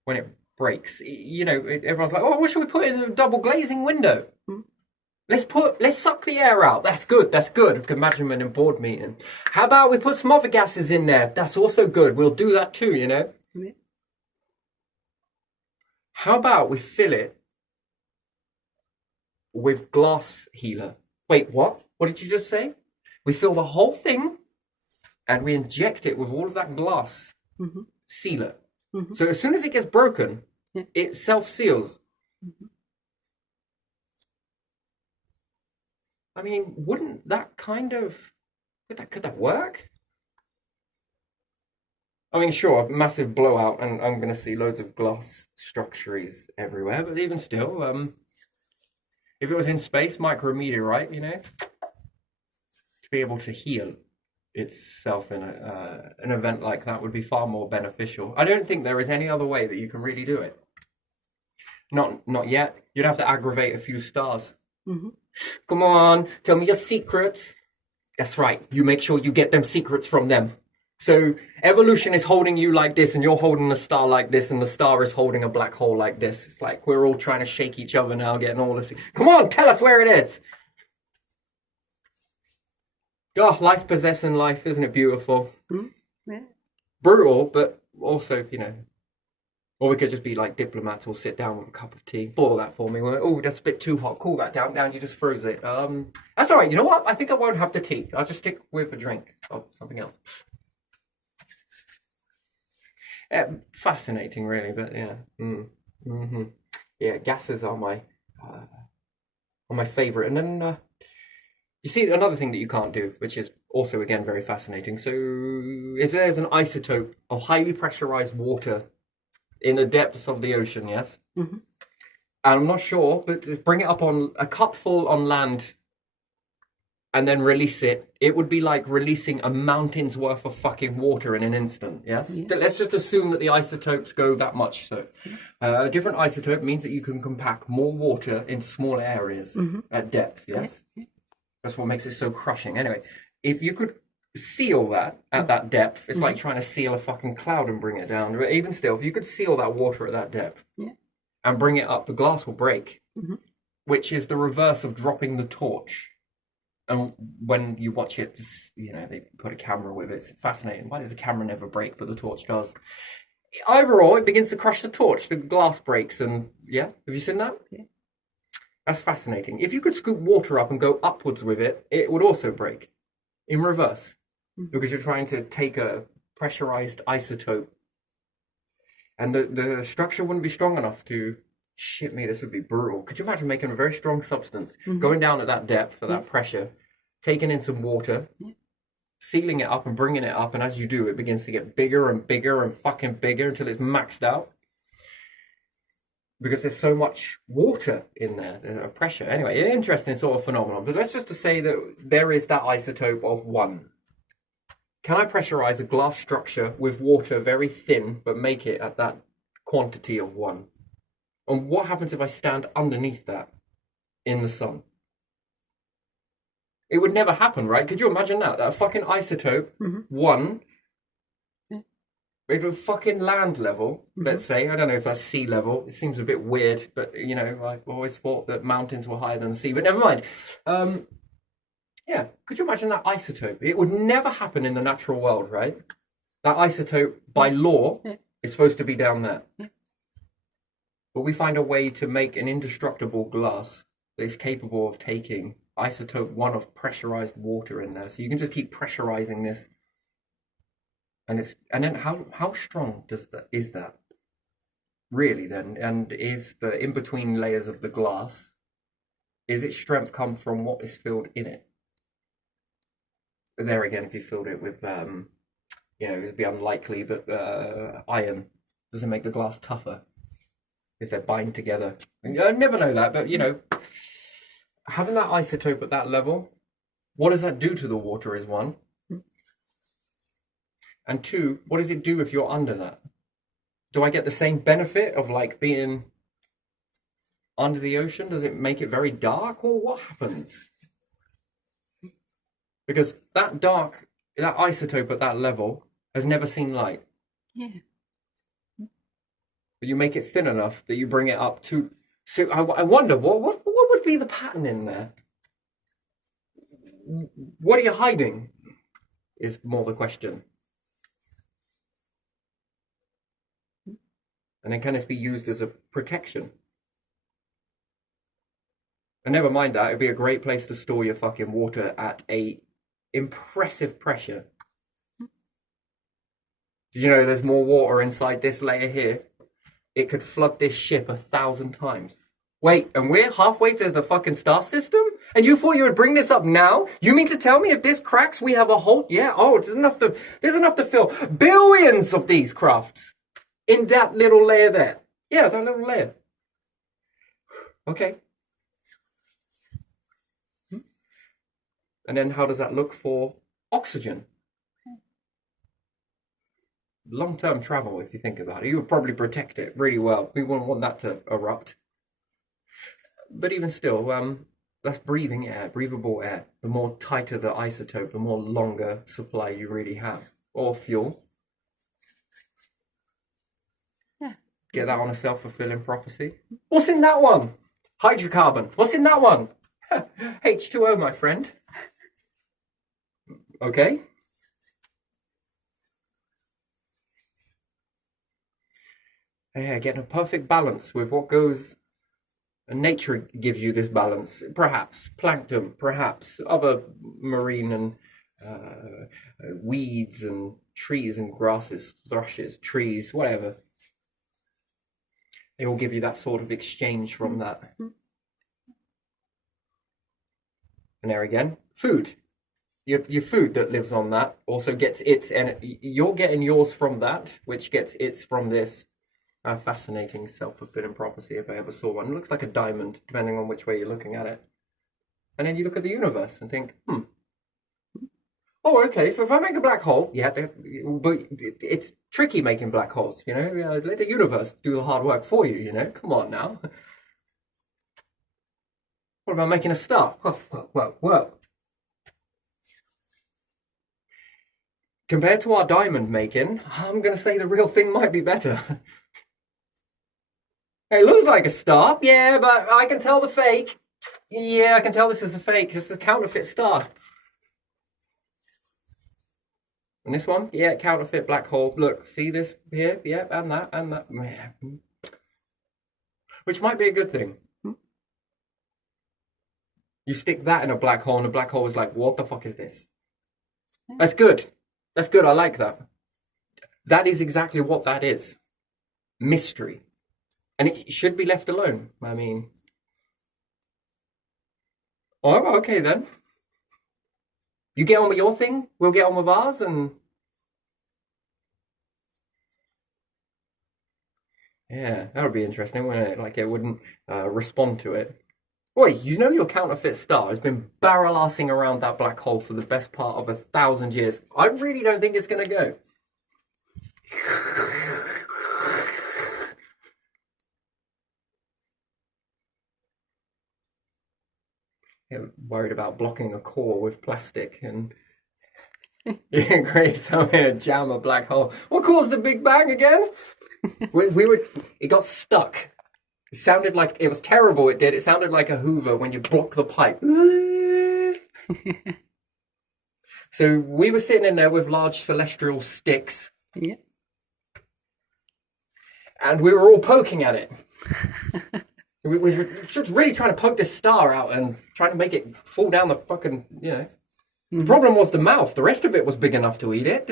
when it breaks, you know, everyone's like, oh, what should we put in a double glazing window? Let's suck the air out. That's good. I can imagine them in a board meeting. How about we put some other gases in there? That's also good. We'll do that too, you know. How about we fill it with glass healer? Wait, what? What did you just say? We fill the whole thing and we inject it with all of that glass sealer. So as soon as it gets broken, it self-seals. I mean, wouldn't that kind of... Could that work? I mean, sure, massive blowout, and I'm going to see loads of glass structures everywhere, but even still, if it was in space, micrometeorite, you know, to be able to heal itself in an event like that would be far more beneficial. I don't think there is any other way that you can really do it. Not yet. You'd have to aggravate a few stars. Come on, tell me your secrets. That's right. You make sure you get them secrets from them. So evolution is holding you like this, and you're holding the star like this, and the star is holding a black hole like this. It's like we're all trying to shake each other now, getting all this. Come on, tell us where it is. Oh, life possessing life, isn't it beautiful? Yeah. Brutal, but also, you know. Or we could just be like diplomats or sit down with a cup of tea. Boil that for me. Oh, that's a bit too hot. Cool that down. You just froze it. That's all right. You know what? I think I won't have the tea. I'll just stick with a drink of something else. Fascinating, really, but yeah. Yeah, gases are my favorite. And then you see another thing that you can't do, which is also again very fascinating. So if there's an isotope of highly pressurized water in the depths of the ocean, yes, and I'm not sure, but bring it up on a cupful on land and then release it, it would be like releasing a mountain's worth of fucking water in an instant, yes? Let's just assume that the isotopes go that much so. A different isotope means that you can compact more water into smaller areas at depth, yes? That's what makes it so crushing. Anyway, if you could seal that at that depth, it's like trying to seal a fucking cloud and bring it down. But even still, if you could seal that water at that depth and bring it up, the glass will break, which is the reverse of dropping the torch. And when you watch it, you know, they put a camera with it. It's fascinating. Why does the camera never break, but the torch does? Overall, it begins to crush the torch. The glass breaks and, yeah, have you seen that? Yeah. That's fascinating. If you could scoop water up and go upwards with it, it would also break in reverse. Because you're trying to take a pressurized isotope And the structure wouldn't be strong enough to, shit me, this would be brutal. Could you imagine making a very strong substance, going down at that depth, at that pressure, taking in some water, sealing it up and bringing it up, and as you do, it begins to get bigger and bigger and fucking bigger until it's maxed out? Because there's so much water in there, there's pressure. Anyway, an interesting sort of phenomenon. But let's just to say that there is that isotope of 1. Can I pressurize a glass structure with water very thin, but make it at that quantity of 1? And what happens if I stand underneath that in the sun? It would never happen, right? Could you imagine that? That fucking isotope, 1, at a fucking land level, let's say. I don't know if that's sea level. It seems a bit weird, but, you know, I've always thought that mountains were higher than the sea, but never mind. Yeah, could you imagine that isotope? It would never happen in the natural world, right? That isotope, by law, is supposed to be down there. But we find a way to make an indestructible glass that is capable of taking isotope 1 of pressurized water in there. So you can just keep pressurizing this. And then how strong is that really then? And is the in-between layers of the glass, is its strength come from what is filled in it? There again, if you filled it with, you know, it'd be unlikely that iron doesn't make the glass tougher if they bind together. I never know that, but, you know, having that isotope at that level, what does that do to the water is 1. And 2, what does it do if you're under that? Do I get the same benefit of like being under the ocean? Does it make it very dark, or what happens? Because that isotope at that level has never seen light. Yeah. But you make it thin enough that you bring it up to. So I wonder what would be the pattern in there? What are you hiding? Is more the question. And then can this be used as a protection? And never mind that, it'd be a great place to store your fucking water at a impressive pressure. Did you know there's more water inside this layer here? It could flood this ship 1,000 times. Wait, and we're halfway to the fucking star system? And you thought you would bring this up now? You mean to tell me if this cracks, we have a whole... Yeah, there's enough to fill billions of these crafts in that little layer there. Yeah, that little layer. Okay. And then how does that look for oxygen? Long-term travel, if you think about it. You would probably protect it really well. We wouldn't want that to erupt. But even still, that's breathing air, breathable air. The more tighter the isotope, the more longer supply you really have. Or fuel. Yeah. Get that on a self-fulfilling prophecy. What's in that one? Hydrocarbon. What's in that one? H2O, my friend. Okay. Yeah, getting a perfect balance with what goes. And nature gives you this balance. Perhaps plankton, perhaps other marine and weeds and trees and grasses, thrushes, trees, whatever. They will give you that sort of exchange from that. And there again, food. Your food that lives on that also gets its, and you're getting yours from that, which gets its from this. A fascinating self-fulfilling prophecy if I ever saw one. It looks like a diamond, depending on which way you're looking at it. And then you look at the universe and think, oh, okay, so if I make a black hole, yeah, but it's tricky making black holes, you know? Let the universe do the hard work for you, you know? Come on now. What about making a star? Well. Compared to our diamond making, I'm going to say the real thing might be better. It looks like a star, yeah, but I can tell the fake. Yeah, I can tell this is a fake. This is a counterfeit star. And this one, yeah, counterfeit black hole. Look, see this here? Yeah, and that. Yeah. Which might be a good thing. You stick that in a black hole, and the black hole is like, what the fuck is this? That's good. That's good. I like that. That is exactly what that is. mystery. And it should be left alone. I mean, oh, okay then. You get on with your thing, we'll get on with ours, and yeah, that would be interesting, wouldn't it? Like it wouldn't respond to it. Wait, you know your counterfeit star has been barrel-assing around that black hole for the best part of 1,000 years. I really don't think it's going to go. Worried about blocking a core with plastic and you can create something to jam a black hole. What caused the Big Bang again? It got stuck. It sounded like, it was terrible, it did. It sounded like a Hoover when you block the pipe. So we were sitting in there with large celestial sticks. Yeah. And we were all poking at it. We were just really trying to poke this star out and trying to make it fall down the fucking, you know. The problem was the mouth. The rest of it was big enough to eat it.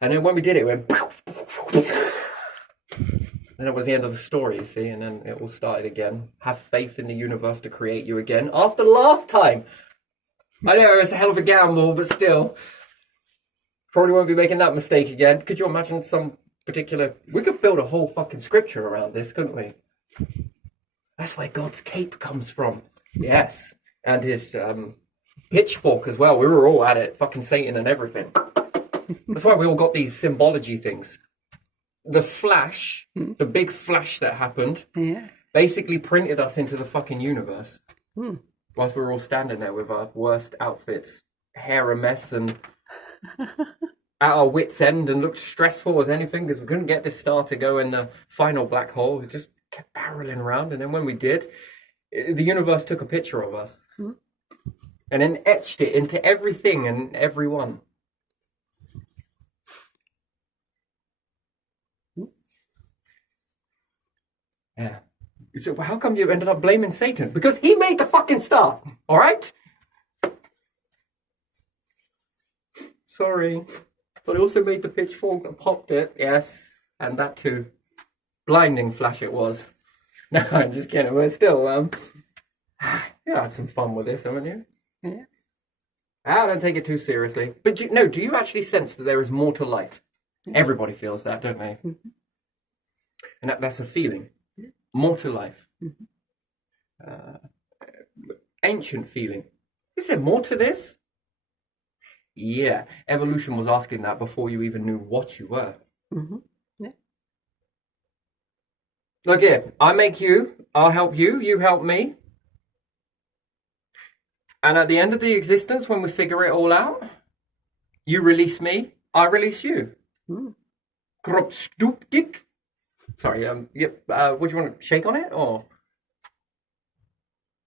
And then when we did it, it went... And it was the end of the story, you see, and then it all started again. Have faith in the universe to create you again. After last time! I know, it's a hell of a gamble, but still. Probably won't be making that mistake again. Could you imagine some particular... We could build a whole fucking scripture around this, couldn't we? That's where God's cape comes from. Yes. And his pitchfork as well. We were all at it. Fucking Satan and everything. That's why we all got these symbology things. The flash, the big flash that happened, basically printed us into the fucking universe. Whilst we were all standing there with our worst outfits, hair a mess and at our wits' end and looked stressful as anything because we couldn't get this star to go in the final black hole. It just kept barreling around. And then when we did, the universe took a picture of us and then etched it into everything and everyone. Yeah. So how come you ended up blaming Satan? Because he made the fucking star, all right? Sorry. But he also made the pitchfork that popped it, yes. And that too. Blinding flash it was. No, I'm just kidding. But still, you had some fun with this, haven't you? Yeah. I don't take it too seriously. But do you actually sense that there is more to life? Everybody feels that, don't they? And that's a feeling. More to life. Ancient feeling. Is there more to this? Yeah. Evolution was asking that before you even knew what you were. Yeah. Look here. I make you. I'll help you. You help me. And at the end of the existence, when we figure it all out, you release me. I release you. Kropstoopdik. Sorry, yep. Would you want to shake on it, or?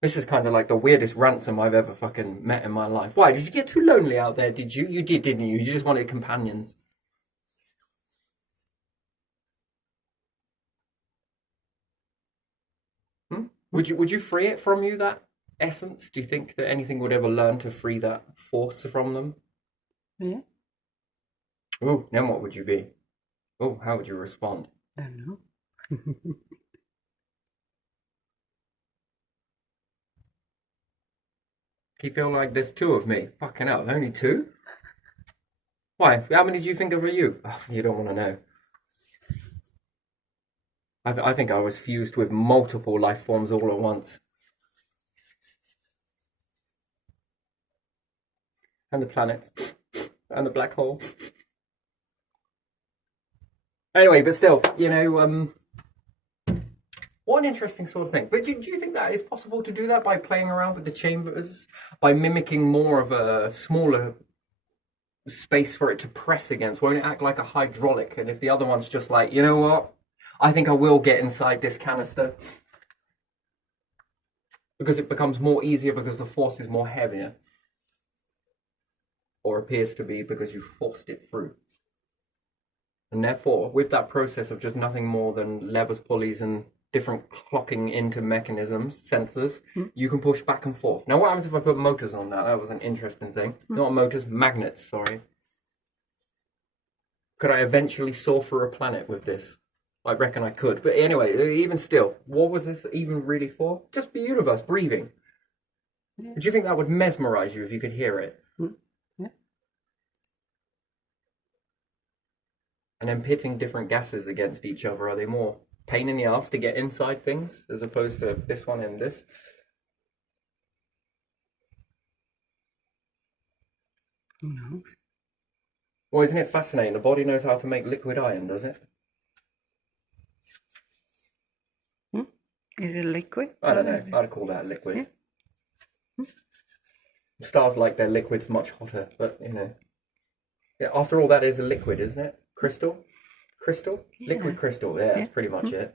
This is kind of like the weirdest ransom I've ever fucking met in my life. Why, did you get too lonely out there, did you? You did, didn't you? You just wanted companions. Would you free it from you, that essence? Do you think that anything would ever learn to free that force from them? Yeah. Ooh, then what would you be? Oh, how would you respond? I don't know. Keep feeling like there's two of me. Fucking hell, only two? Why? How many do you think are you? Oh, you don't want to know. I think I was fused with multiple life forms all at once. And the planets. And the black hole. Anyway, but still, you know, what an interesting sort of thing. But do you think that is possible to do that by playing around with the chambers? By mimicking more of a smaller space for it to press against? Won't it act like a hydraulic? And if the other one's just like, you know what? I think I will get inside this canister. Because it becomes more easier because the force is more heavier. Or appears to be because you forced it through. And therefore, with that process of just nothing more than levers, pulleys, and different clocking into mechanisms, sensors, you can push back and forth. Now, what happens if I put motors on that? That was an interesting thing. Not motors, magnets, sorry. Could I eventually soar through a planet with this? I reckon I could. But anyway, even still, what was this even really for? Just the universe breathing. Yeah. Do you think that would mesmerize you if you could hear it? Yeah. And then pitting different gases against each other, are they more pain in the ass to get inside things as opposed to this one and this? Who knows? Well, isn't it fascinating? The body knows how to make liquid iron, does it? Is it liquid? I don't Or know. is it- I'd call that liquid. Yeah. Stars like their liquids much hotter, but yeah, after all, that is a liquid, isn't it? Crystal? Crystal? Yeah. Liquid crystal. Yeah, that's pretty much it.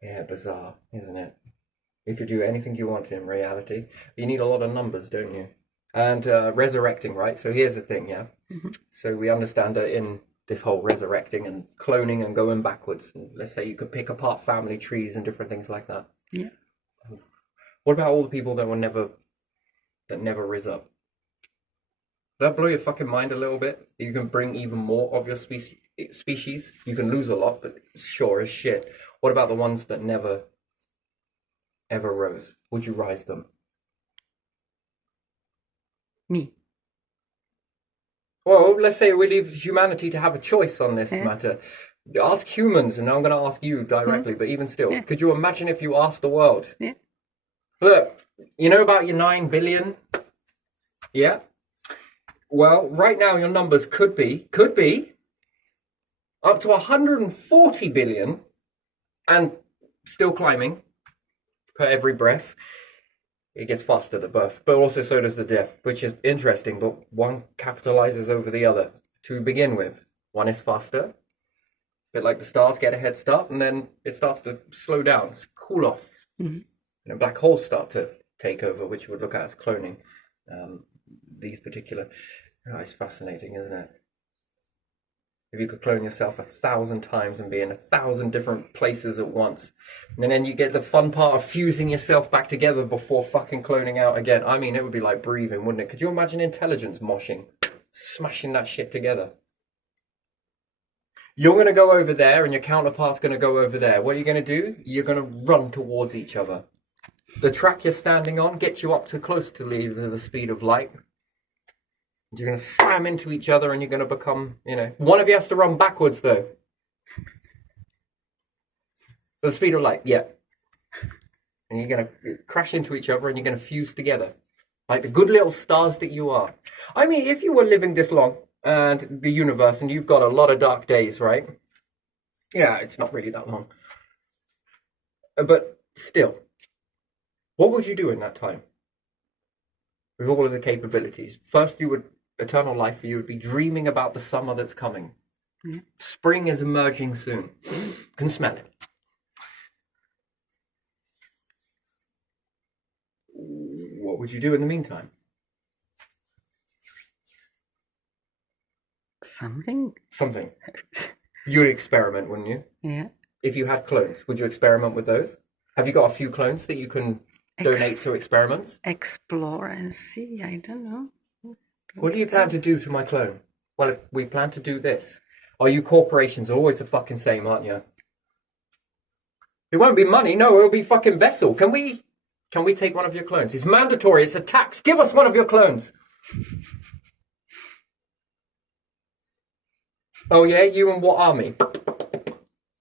Yeah, bizarre, isn't it? You could do anything you want in reality. You need a lot of numbers, don't you? And resurrecting, right? So here's the thing, yeah? So we understand that in this whole resurrecting and cloning and going backwards, and let's say you could pick apart family trees and different things like that. Yeah. What about all the people that never riz up? Does that blow your fucking mind a little bit? You can bring even more of your species. You can lose a lot, but sure as shit. What about the ones that never ever rose? Would you rise them? Me. Well, let's say we leave humanity to have a choice on this Yeah. matter. Ask humans, and I'm going to ask you directly, but even still, Yeah. could you imagine if you asked the world? Yeah. Look, you know about your 9 billion? Yeah? Well, right now your numbers could be up to 140 billion and still climbing per every breath. It gets faster, the birth, but also so does the death, which is interesting, but one capitalizes over the other to begin with. One is faster, a bit like the stars get a head start, and then it starts to slow down, cool off. And black holes start to take over, which we would look at as cloning. These particular... Oh, it's fascinating, isn't it? If you could clone yourself 1,000 times and be in 1,000 different places at once. And then you get the fun part of fusing yourself back together before fucking cloning out again. I mean, it would be like breathing, wouldn't it? Could you imagine intelligence moshing? Smashing that shit together. You're going to go over there and your counterpart's going to go over there. What are you going to do? You're going to run towards each other. The track you're standing on gets you up to close to the speed of light. You're going to slam into each other and you're going to become, one of you has to run backwards though. The speed of light, yeah. And you're going to crash into each other and you're going to fuse together. Like the good little stars that you are. I mean, if you were living this long and the universe and you've got a lot of dark days, right? Yeah, it's not really that long. But still, what would you do in that time? With all of the capabilities. First, eternal life, you would be dreaming about the summer that's coming. Yeah. Spring is emerging soon. Can smell it. What would you do in the meantime? Something. You'd experiment, wouldn't you? Yeah. If you had clones, would you experiment with those? Have you got a few clones that you can donate to experiments? Explore and see. I don't know. What do you plan to do to my clone? Well, we plan to do this. Oh, you corporations are always the fucking same, aren't you? It won't be money, no, it'll be fucking vessel. Can we take one of your clones? It's mandatory, it's a tax. Give us one of your clones. Oh yeah, you and what army?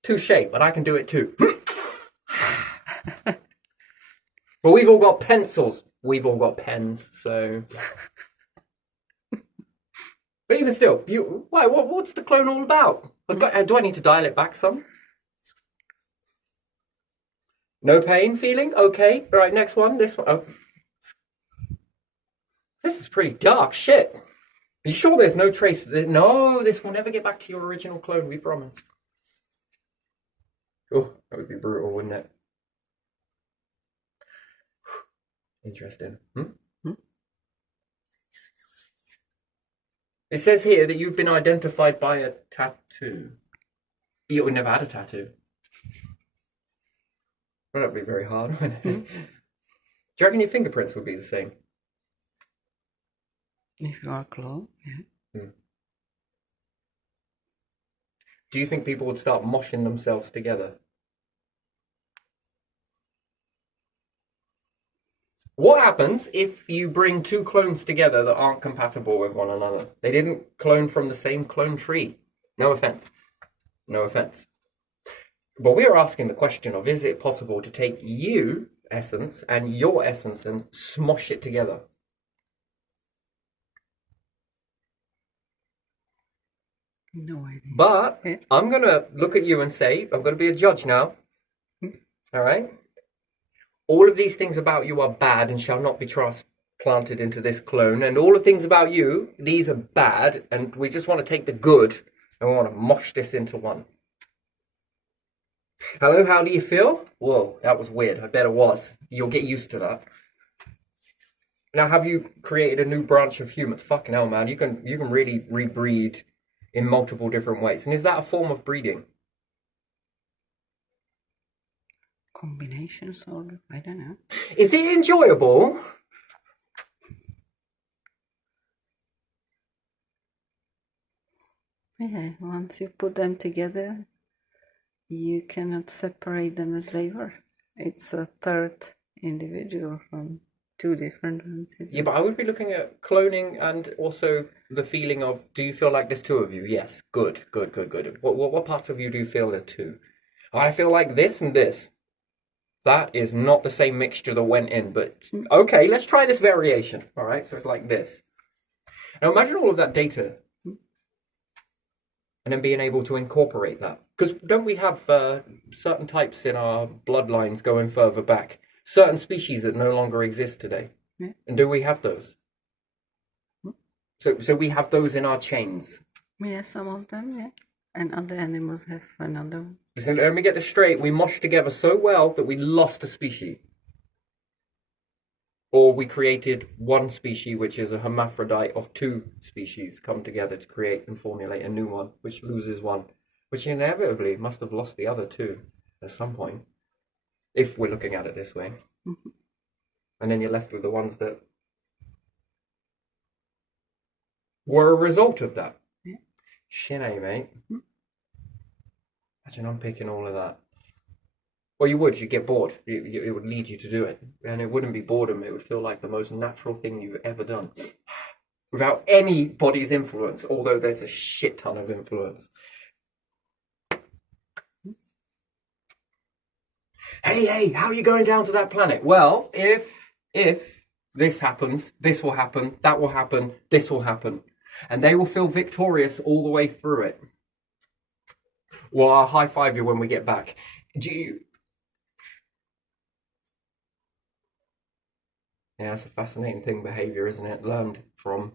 Touche, but I can do it too. But we've all got pencils. We've all got pens, so... But even still, what's the clone all about? Do I need to dial it back some? No pain feeling? Okay. All right, next one. This one. Oh. This is pretty dark shit. Are you sure there's no trace? No, this will never get back to your original clone, we promise. Oh, that would be brutal, wouldn't it? Interesting. It says here that you've been identified by a tattoo. You would never had a tattoo. Well, that'd be very hard, wouldn't it? Do you reckon your fingerprints would be the same? If you are clone, yeah. do you think people would start moshing themselves together? What happens if you bring two clones together that aren't compatible with one another? They didn't clone from the same clone tree. No offense. No offense. But we are asking the question of, is it possible to take you essence and your essence and smosh it together? No idea. But Yeah. I'm going to look at you and say, I'm going to be a judge now. All right? All of these things about you are bad and shall not be transplanted into this clone. And all the things about you, these are bad. And we just want to take the good and we want to mosh this into one. Hello, how do you feel? Whoa, that was weird. I bet it was. You'll get used to that. Now, have you created a new branch of humans? Fucking hell, man. You can really rebreed in multiple different ways. And is that a form of breeding? Combination sort of, I don't know. Is it enjoyable? Yeah, once you put them together, you cannot separate them as they were. It's a third individual from two different ones. Yeah, but I would be looking at cloning and also the feeling of, do you feel like there's two of you? Yes, good. What parts of you do you feel there are two? I feel like this and this. That is not the same mixture that went in, but okay, let's try this variation. All right, so it's like this. Now imagine all of that data and then being able to incorporate that. Because don't we have certain types in our bloodlines going further back? Certain species that no longer exist today. Yeah. And do we have those? So we have those in our chains. Yeah, some of them, yeah. And other animals have another one. Listen, let me get this straight. We moshed together so well that we lost a species. Or we created one species, which is a hermaphrodite of two species come together to create and formulate a new one, which loses one, which inevitably must have lost the other two at some point, if we're looking at it this way. Mm-hmm. And then you're left with the ones that were a result of that. Yeah. Shit, mate. Imagine unpicking all of that. Well, you'd get bored. It would lead you to do it. And it wouldn't be boredom. It would feel like the most natural thing you've ever done. Without anybody's influence, although there's a shit ton of influence. Hey, how are you going down to that planet? Well, if this happens, this will happen, that will happen, this will happen. And they will feel victorious all the way through it. Well, I'll high five you when we get back. Yeah, that's a fascinating thing, behavior, isn't it? Learned from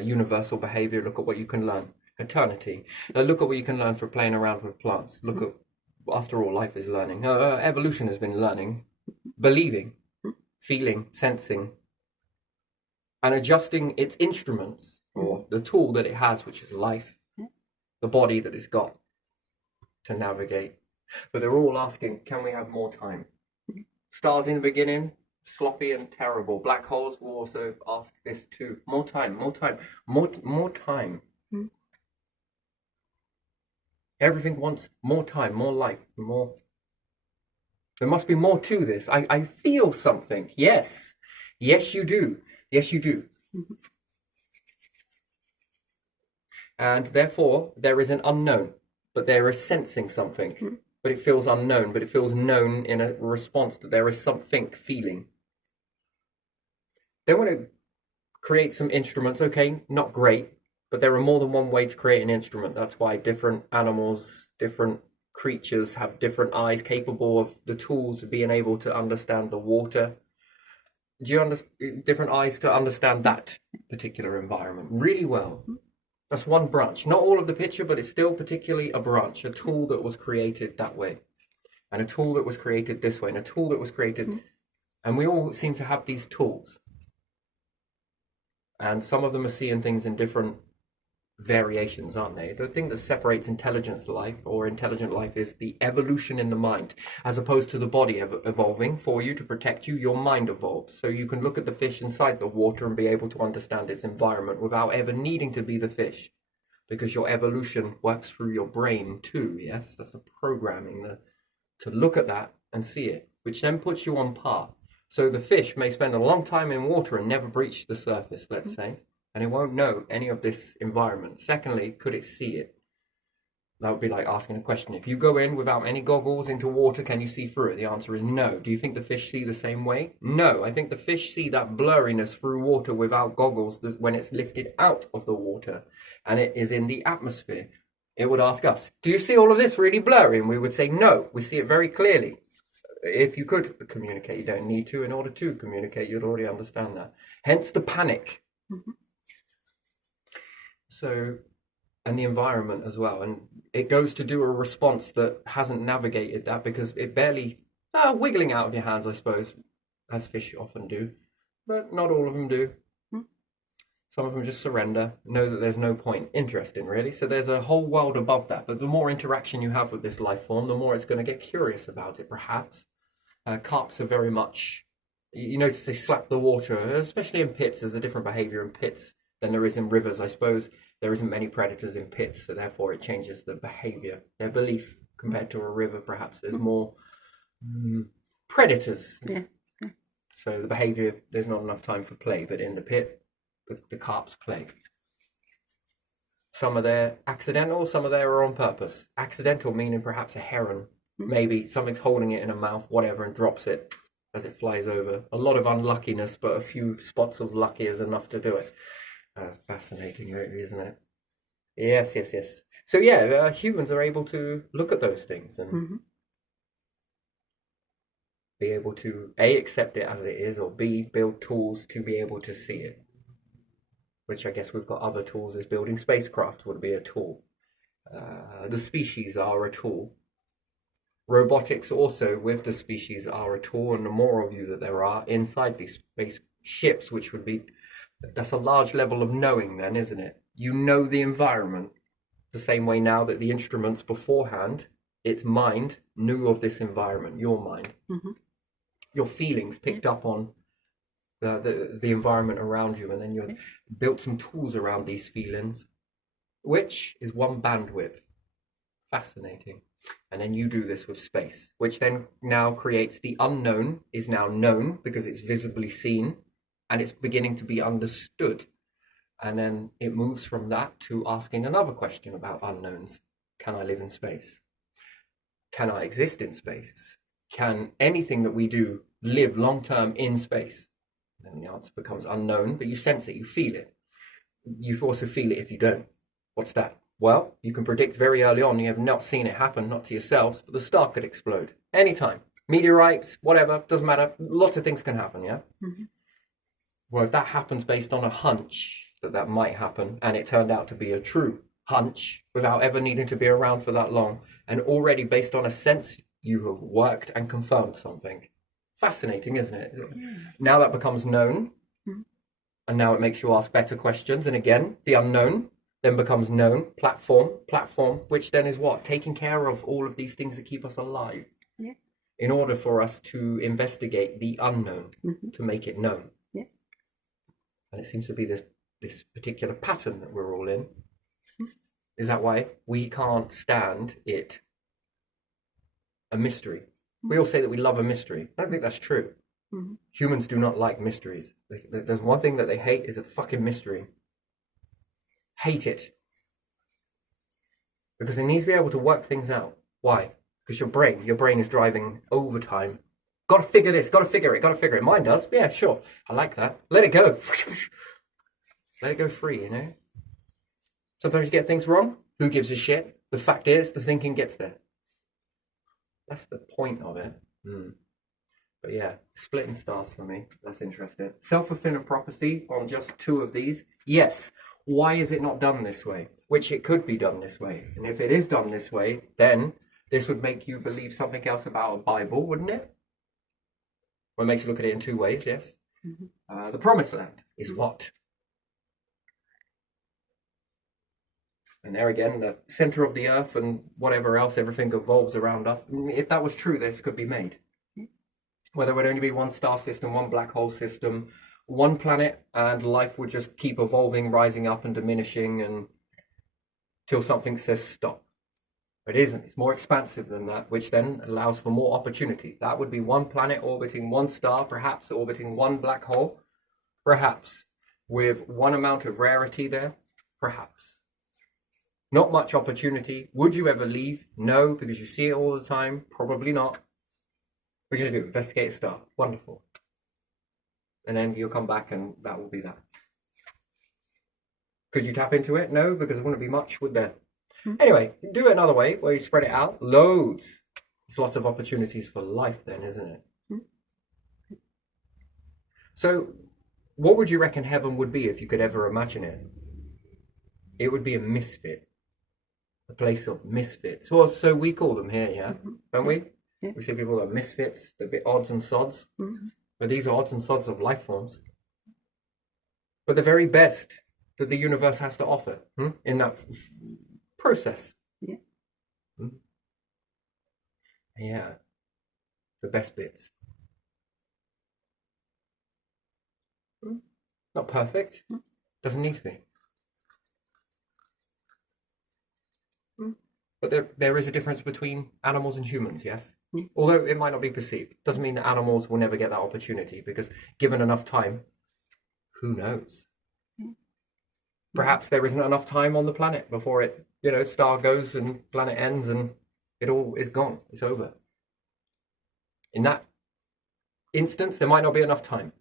universal behavior. Look at what you can learn. Eternity. Look at what you can learn for playing around with plants. Look at, after all, life is learning. Evolution has been learning, believing, feeling, sensing, and adjusting its instruments, or the tool that it has, which is life, the body that it's got to navigate. But they're all asking, can we have more time? Stars in the beginning, sloppy and terrible. Black holes will also ask this too. More time. Everything wants more time, more life, more. There must be more to this. I feel something. Yes, you do. Yes, you do. And therefore, there is an unknown, but there is sensing something. But it feels unknown, but it feels known in a response that there is something feeling. They want to create some instruments. Okay, not great, but there are more than one way to create an instrument. That's why different animals, different creatures have different eyes capable of the tools of being able to understand the water. Do you understand? Different eyes to understand that particular environment really well. That's one branch. Not all of the picture, but it's still particularly a branch, a tool that was created that way, and a tool that was created this way, and a tool that was created. And we all seem to have these tools. And some of them are seeing things in different variations, aren't they? The thing that separates intelligent life is the evolution in the mind, as opposed to the body evolving for you to protect you. Your mind evolves, so you can look at the fish inside the water and be able to understand its environment without ever needing to be the fish. because your evolution works through your brain too. Yes, that's a programming to look at that and see it, which then puts you on path. So the fish may spend a long time in water and never breach the surface, let's say, and it won't know any of this environment. Secondly, could it see it? That would be like asking a question. If you go in without any goggles into water, can you see through it? The answer is no. Do you think the fish see the same way? No. I think the fish see that blurriness through water without goggles when it's lifted out of the water and it is in the atmosphere. It would ask us, do you see all of this really blurry? And we would say, no, we see it very clearly. If you could communicate, you don't need to. In order to communicate, you'd already understand that. Hence the panic. So, and the environment as well. And it goes to do a response that hasn't navigated that because it barely, wiggling out of your hands, I suppose, as fish often do. But not all of them do. Some of them just surrender, know that there's no point. Interesting, really. So there's a whole world above that. But the more interaction you have with this life form, the more it's going to get curious about it, perhaps. Carps are very much, you notice they slap the water, especially in pits. There's a different behavior in pits than there is in rivers. I suppose there isn't many predators in pits, so therefore it changes the behavior, their belief compared to a river. Perhaps there's more predators. Yeah. So the behavior, there's not enough time for play, but in the pit, the carps play. Some are there accidental, some are there on purpose. Accidental meaning perhaps a heron, maybe something's holding it in a mouth, whatever, and drops it as it flies over. A lot of unluckiness, but a few spots of lucky is enough to do it. Fascinating, really, isn't it? Yes. So yeah, humans are able to look at those things and be able to A, accept it as it is, or B, build tools to be able to see it. Which I guess we've got other tools as building spacecraft would be a tool. The species are a tool. Robotics also with the species are a tool, and the more of you that there are inside these spaceships, which would be, that's a large level of knowing then, isn't it? You know the environment the same way now that the instruments beforehand, its mind knew of this environment, your mind. Your feelings picked up on the environment around you, and then you built some tools around these feelings, which is one bandwidth. Fascinating. And then you do this with space, which then now creates the unknown is now known because it's visibly seen and it's beginning to be understood. And then it moves from that to asking another question about unknowns. Can I live in space? Can I exist in space? Can anything that we do live long term in space? And the answer becomes unknown, but you sense it, you feel it. You also feel it if you don't. What's that? Well, you can predict very early on, you have not seen it happen, not to yourselves, but the star could explode anytime. Meteorites, whatever, doesn't matter. Lots of things can happen, yeah? Well, if that happens based on a hunch that might happen, and it turned out to be a true hunch without ever needing to be around for that long, and already based on a sense, you have worked and confirmed something. Fascinating, isn't it? Now that becomes known, and now it makes you ask better questions. And again, the unknown then becomes known. Platform, which then is what? Taking care of all of these things that keep us alive. Yeah. In order for us to investigate the unknown, to make it known. Yeah. And it seems to be this particular pattern that we're all in. Is that why we can't stand it? A mystery. We all say that we love a mystery. I don't think that's true. Humans do not like mysteries. There's one thing that they hate is a fucking mystery. Hate it. Because they need to be able to work things out. Why? Because your brain is driving overtime. Gotta figure this, gotta figure it. Mine does. Yeah, sure. I like that. Let it go. Let it go free, you know? Sometimes you get things wrong. Who gives a shit? The fact is, the thinking gets there. That's the point of it. But yeah, splitting stars for me. That's interesting. Self-fulfilling prophecy on just two of these. Yes. Why is it not done this way? Which it could be done this way. And if it is done this way, then this would make you believe something else about a Bible, wouldn't it? Well, it makes you look at it in two ways, yes. The promised land is what? And there again, the center of the earth and whatever else, everything evolves around us. If that was true, this could be made. Where there would only be one star system, one black hole system, one planet, and life would just keep evolving, rising up and diminishing, and till something says stop. But it isn't. It's more expansive than that, which then allows for more opportunities. That would be one planet orbiting one star, perhaps orbiting one black hole, perhaps with one amount of rarity there, perhaps. Not much opportunity. Would you ever leave? No, because you see it all the time. Probably not. What are you going to do? Investigate a star. Wonderful. And then you'll come back and that will be that. Could you tap into it? No, because there wouldn't be much, would there? Anyway, do it another way where you spread it out. Loads. There's lots of opportunities for life then, isn't it? So, what would you reckon heaven would be if you could ever imagine it? It would be a misfit. A place of misfits. Well, so we call them here, yeah? Don't we? Yeah. We say people are misfits. They're a bit odds and sods. But these are odds and sods of life forms. But the very best that the universe has to offer in that process. Yeah. Yeah. The best bits. Not perfect. Doesn't need to be. But there is a difference between animals and humans, yes? Although it might not be perceived. Doesn't mean that animals will never get that opportunity, because given enough time, who knows? Perhaps there isn't enough time on the planet before it, star goes and planet ends and it all is gone. It's over. In that instance, there might not be enough time.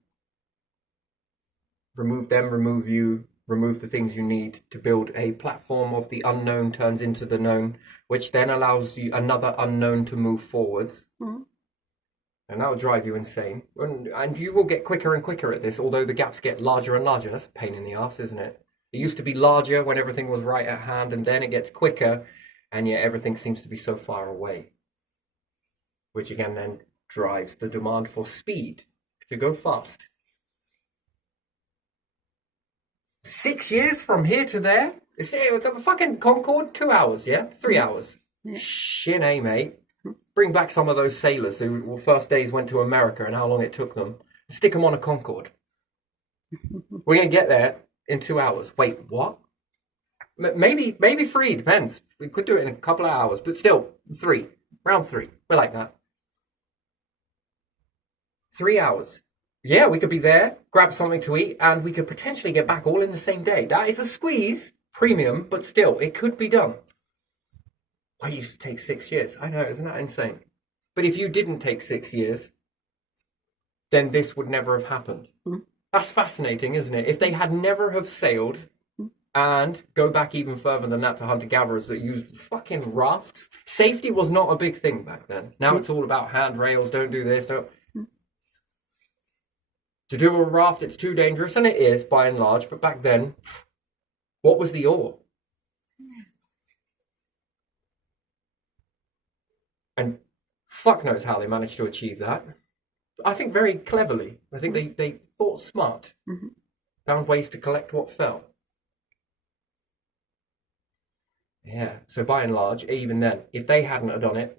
Remove them, remove you, remove the things you need to build a platform of the unknown turns into the known, which then allows you another unknown to move forwards. And that will drive you insane. And you will get quicker and quicker at this, although the gaps get larger and larger. That's a pain in the ass, isn't it? It used to be larger when everything was right at hand, and then it gets quicker, and yet everything seems to be so far away. Which again then drives the demand for speed, to go fast. 6 years from here to there? It's fucking Concorde, 2 hours, yeah? 3 hours. Yeah. Shin, mate. Bring back some of those sailors who first days went to America and how long it took them. Stick them on a Concorde. We're going to get there in 2 hours. Wait, what? Maybe 3, depends. We could do it in a couple of hours, but still, 3. Round 3. We're like that. 3 hours. Yeah, we could be there, grab something to eat, and we could potentially get back all in the same day. That is a squeeze, premium, but still, it could be done. Why used to take 6 years? I know, isn't that insane? But if you didn't take 6 years, then this would never have happened. That's fascinating, isn't it? If they had never have sailed, and go back even further than that to hunter-gatherers that used fucking rafts, safety was not a big thing back then. Now it's all about handrails, don't do this, don't... To do a raft, it's too dangerous, and it is, by and large, but back then, what was the oar? And fuck knows how they managed to achieve that. I think very cleverly. I think they thought smart. Found ways to collect what fell. Yeah, so by and large, even then, if they hadn't have done it,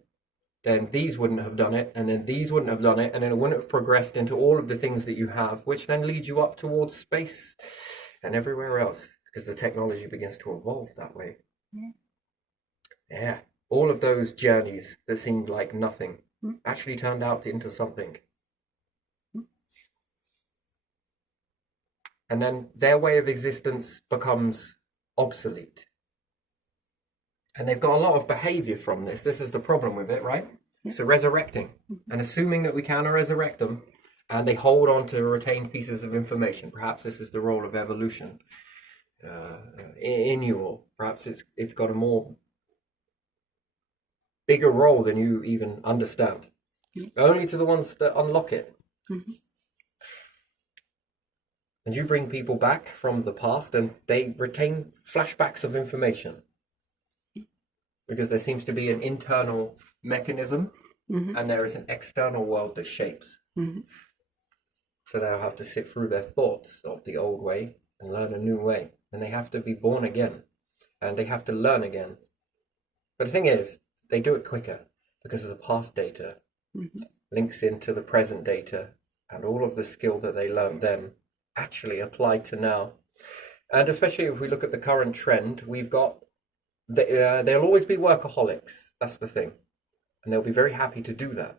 then these wouldn't have done it, and then these wouldn't have done it, and then it wouldn't have progressed into all of the things that you have, which then leads you up towards space and everywhere else, because the technology begins to evolve that way. Yeah, all of those journeys that seemed like nothing actually turned out into something. And then their way of existence becomes obsolete. And they've got a lot of behavior from this. This is the problem with it, right? So resurrecting and assuming that we can resurrect them, and they hold on to retained pieces of information. Perhaps this is the role of evolution in you all. Perhaps it's got a more bigger role than you even understand. Only to the ones that unlock it. And you bring people back from the past, and they retain flashbacks of information. Because there seems to be an internal mechanism, and there is an external world that shapes. So they'll have to sit through their thoughts of the old way and learn a new way. And they have to be born again, and they have to learn again. But the thing is, they do it quicker because of the past data links into the present data, and all of the skill that they learned then actually applied to now. And especially if we look at the current trend, we've got they'll always be workaholics. That's the thing. And they'll be very happy to do that.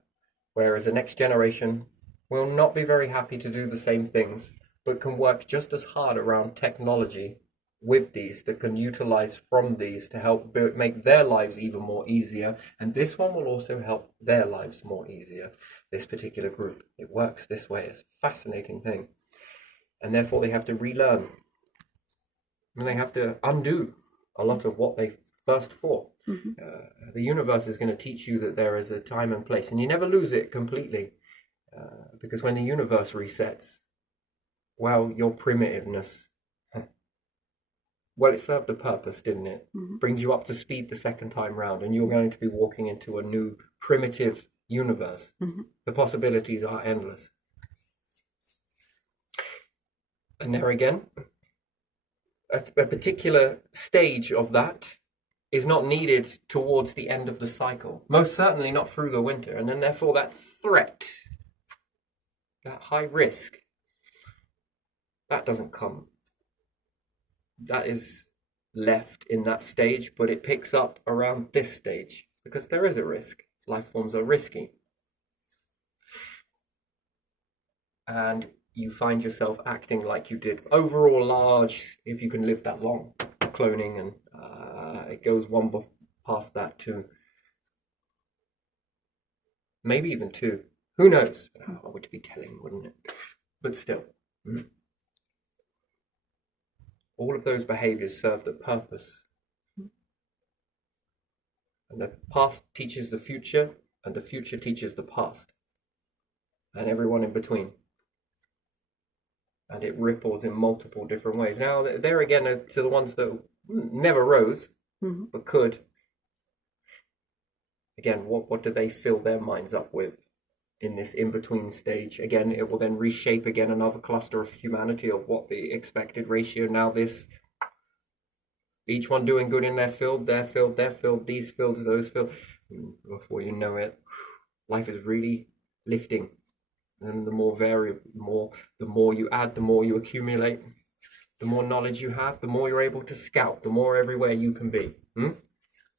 Whereas the next generation will not be very happy to do the same things, but can work just as hard around technology with these that can utilize from these to help make their lives even more easier. And this one will also help their lives more easier. This particular group, it works this way. It's a fascinating thing. And therefore they have to relearn. And they have to undo a lot of what they first thought. The universe is going to teach you that there is a time and place, and you never lose it completely. Because when the universe resets, well, your primitiveness, well, it served a purpose, didn't it? Brings you up to speed the second time round, and you're going to be walking into a new primitive universe. The possibilities are endless. And there again, a particular stage of that is not needed towards the end of the cycle. Most certainly not through the winter. And then therefore that threat, that high risk, that doesn't come. That is left in that stage, but it picks up around this stage because there is a risk. Life forms are risky. And you find yourself acting like you did overall large, if you can live that long, cloning, and it goes one past that too. Maybe even two. Who knows? I would be telling, wouldn't it? But still. All of those behaviors served a purpose. And the past teaches the future, and the future teaches the past. And everyone in between. And it ripples in multiple different ways. Now, there again are to the ones that never rose, but could. Again, what do they fill their minds up with in this in-between stage? Again, it will then reshape again another cluster of humanity of what the expected ratio. Now this, each one doing good in their field, their field, these fields, those fields. Before you know it, life is really lifting. And the more variable, the more you add, the more you accumulate, the more knowledge you have, the more you're able to scout, the more everywhere you can be.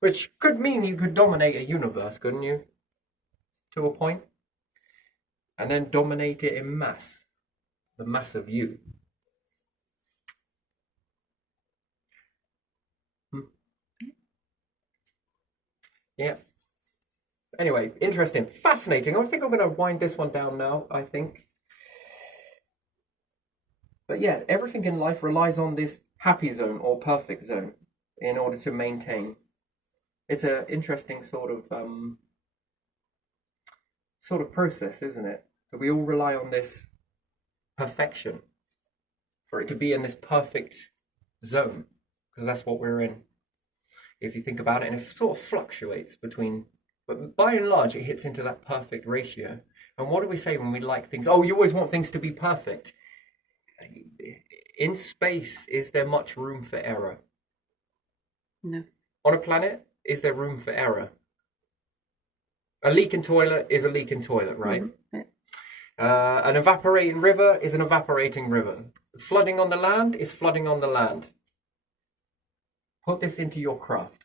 Which could mean you could dominate a universe, couldn't you? To a point. And then dominate it in mass. The mass of you. Yeah. Anyway, interesting, fascinating. I think I'm going to wind this one down now, I think. But yeah, everything in life relies on this happy zone or perfect zone in order to maintain. It's an interesting sort of process, isn't it? That we all rely on this perfection for it to be in this perfect zone, because that's what we're in. If you think about it, and it sort of fluctuates between, but by and large, it hits into that perfect ratio. And what do we say when we like things? Oh, you always want things to be perfect. In space, is there much room for error? No. On a planet, is there room for error? A leaking toilet is a leaking toilet, right? An evaporating river is an evaporating river. Flooding on the land is flooding on the land. Put this into your craft.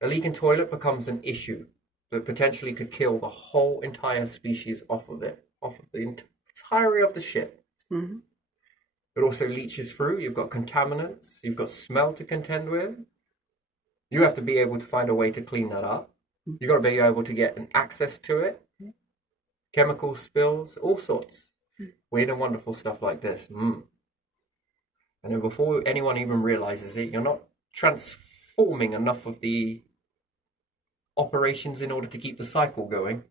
A leaking toilet becomes an issue that potentially could kill the whole entire species off of it, off of the entirety of the ship. It also leaches through. You've got contaminants. You've got smell to contend with. You have to be able to find a way to clean that up. You've got to be able to get an access to it. Chemical spills, all sorts. Weird and wonderful stuff like this. And then before anyone even realizes it, you're not transforming enough of the operations in order to keep the cycle going.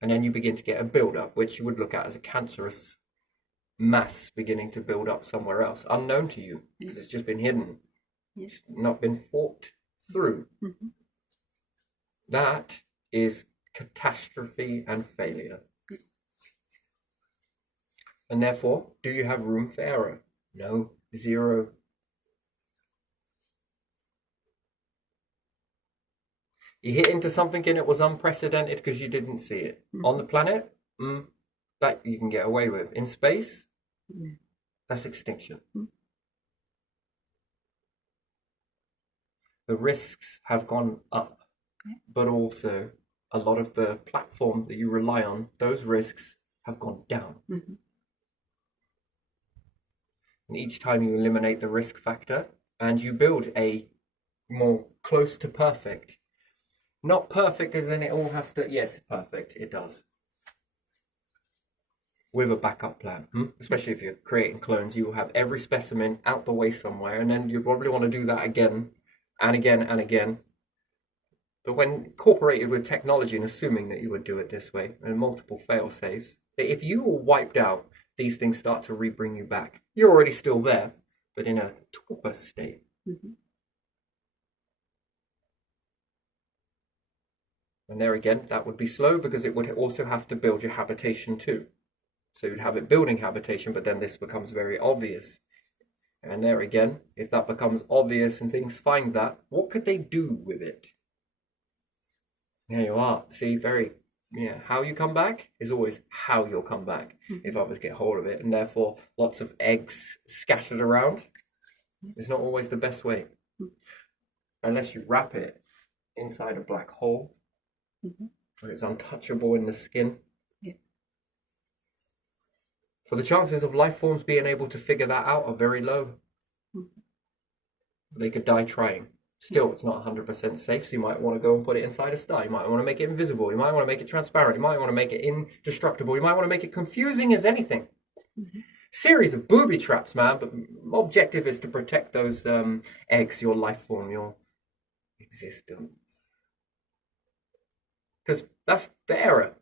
And then you begin to get a build-up, which you would look at as a cancerous mass beginning to build up somewhere else, unknown to you, because it's just been hidden. It's not been fought through. That is catastrophe and failure. And therefore, do you have room for error? No, zero. You hit into something and it was unprecedented because you didn't see it. On the planet, that you can get away with. In space, that's extinction. the risks have gone up, but also a lot of the platform that you rely on, those risks have gone down. And each time you eliminate the risk factor and you build a more close to perfect, not perfect as in it all has to, yes, perfect, it does. With a backup plan, especially if you're creating clones, you will have every specimen out the way somewhere, and then you probably want to do that again and again and again. But when incorporated with technology and assuming that you would do it this way and multiple fail safes, if you were wiped out, these things start to re-bring you back. You're already still there, but in a torpor state. And there again, that would be slow because it would also have to build your habitation too. So you'd have it building habitation, but then this becomes very obvious. And there again, if that becomes obvious and things find that, what could they do with it? There you are. See, how you come back is always how you'll come back if others get hold of it. And therefore, lots of eggs scattered around is not always the best way. Unless you wrap it inside a black hole, where it's untouchable in the skin. For the chances of life forms being able to figure that out are very low. They could die trying. Still, it's not 100% safe, so you might want to go and put it inside a star. You might want to make it invisible. You might want to make it transparent. You might want to make it indestructible. You might want to make it confusing as anything. Series of booby traps, man, but objective is to protect those eggs, your life form, your existence. Because that's the error.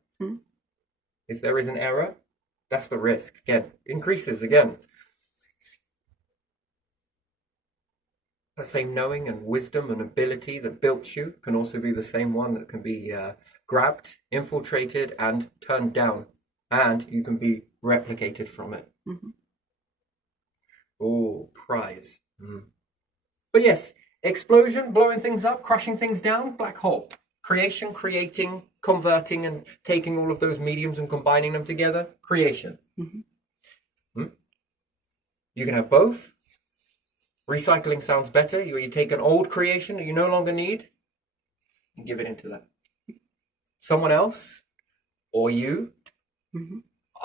If there is an error, that's the risk. Again, increases again. That same knowing and wisdom and ability that built you can also be the same one that can be grabbed, infiltrated, and turned down. And you can be replicated from it. Oh, prize. But yes, explosion, blowing things up, crushing things down, black hole. Creation, creating, converting, and taking all of those mediums and combining them together. Creation. You can have both. Recycling sounds better. You take an old creation that you no longer need and give it into that. Someone else or you.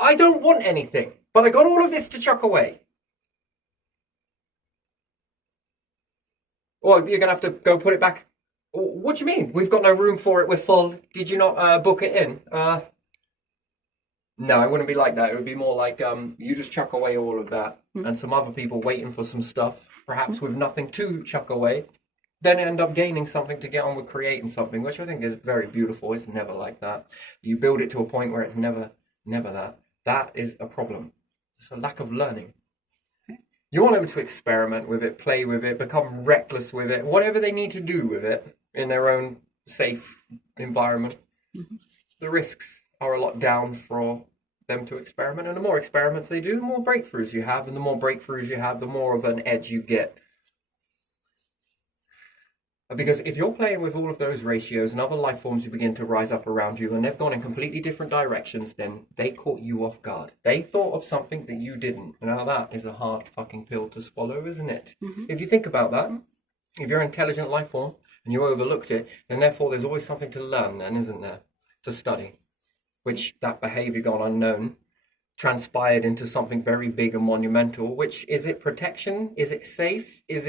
I don't want anything, but I got all of this to chuck away. Or you're going to have to go put it back. What do you mean? We've got no room for it. We're full. Did you not book it in? No, it wouldn't be like that. It would be more like you just chuck away all of that and some other people waiting for some stuff, perhaps with nothing to chuck away, then end up gaining something to get on with creating something, which I think is very beautiful. It's never like that. You build it to a point where it's never that. That is a problem. It's a lack of learning. You want them to experiment with it, play with it, become reckless with it, whatever they need to do with it in their own safe environment. The risks are a lot down for them to experiment, and the more experiments they do, the more breakthroughs you have, and the more breakthroughs you have, the more of an edge you get. Because if you're playing with all of those ratios and other life forms who begin to rise up around you and they've gone in completely different directions, then they caught you off guard. They thought of something that you didn't. Now that is a hard fucking pill to swallow, isn't it? If you think about that, if you're an intelligent life form and you overlooked it, then therefore there's always something to learn then, isn't there? To study. Which that behavior gone unknown transpired into something very big and monumental, which is it protection? Is it safe? Does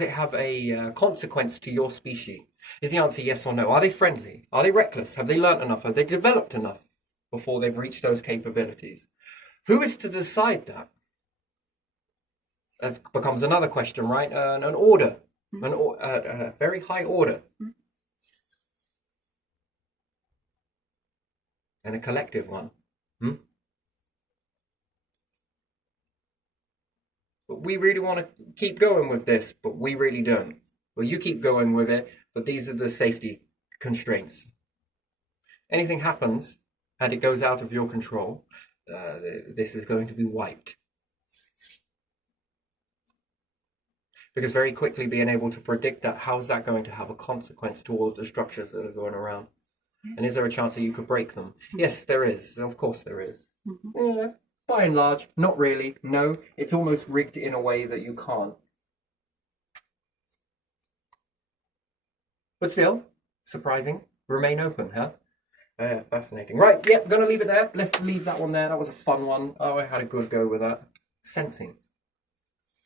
it have a consequence to your species? Is the answer yes or no? Are they friendly? Are they reckless? Have they learnt enough? Have they developed enough before they've reached those capabilities? Who is to decide that? That becomes another question, right? An order, a very high order. And a collective one. But we really want to keep going with this, but we really don't. Well, you keep going with it, but these are the safety constraints. Anything happens, and it goes out of your control, this is going to be wiped. Because very quickly being able to predict that, how's that going to have a consequence to all of the structures that are going around? And is there a chance that you could break them? Yes, there is. Of course there is. Yeah, by and large, not really. No, it's almost rigged in a way that you can't. But still, surprising. Remain open, huh? Fascinating. Right, yeah, gonna leave it there. Let's leave that one there. That was a fun one. Oh, I had a good go with that. Sensing.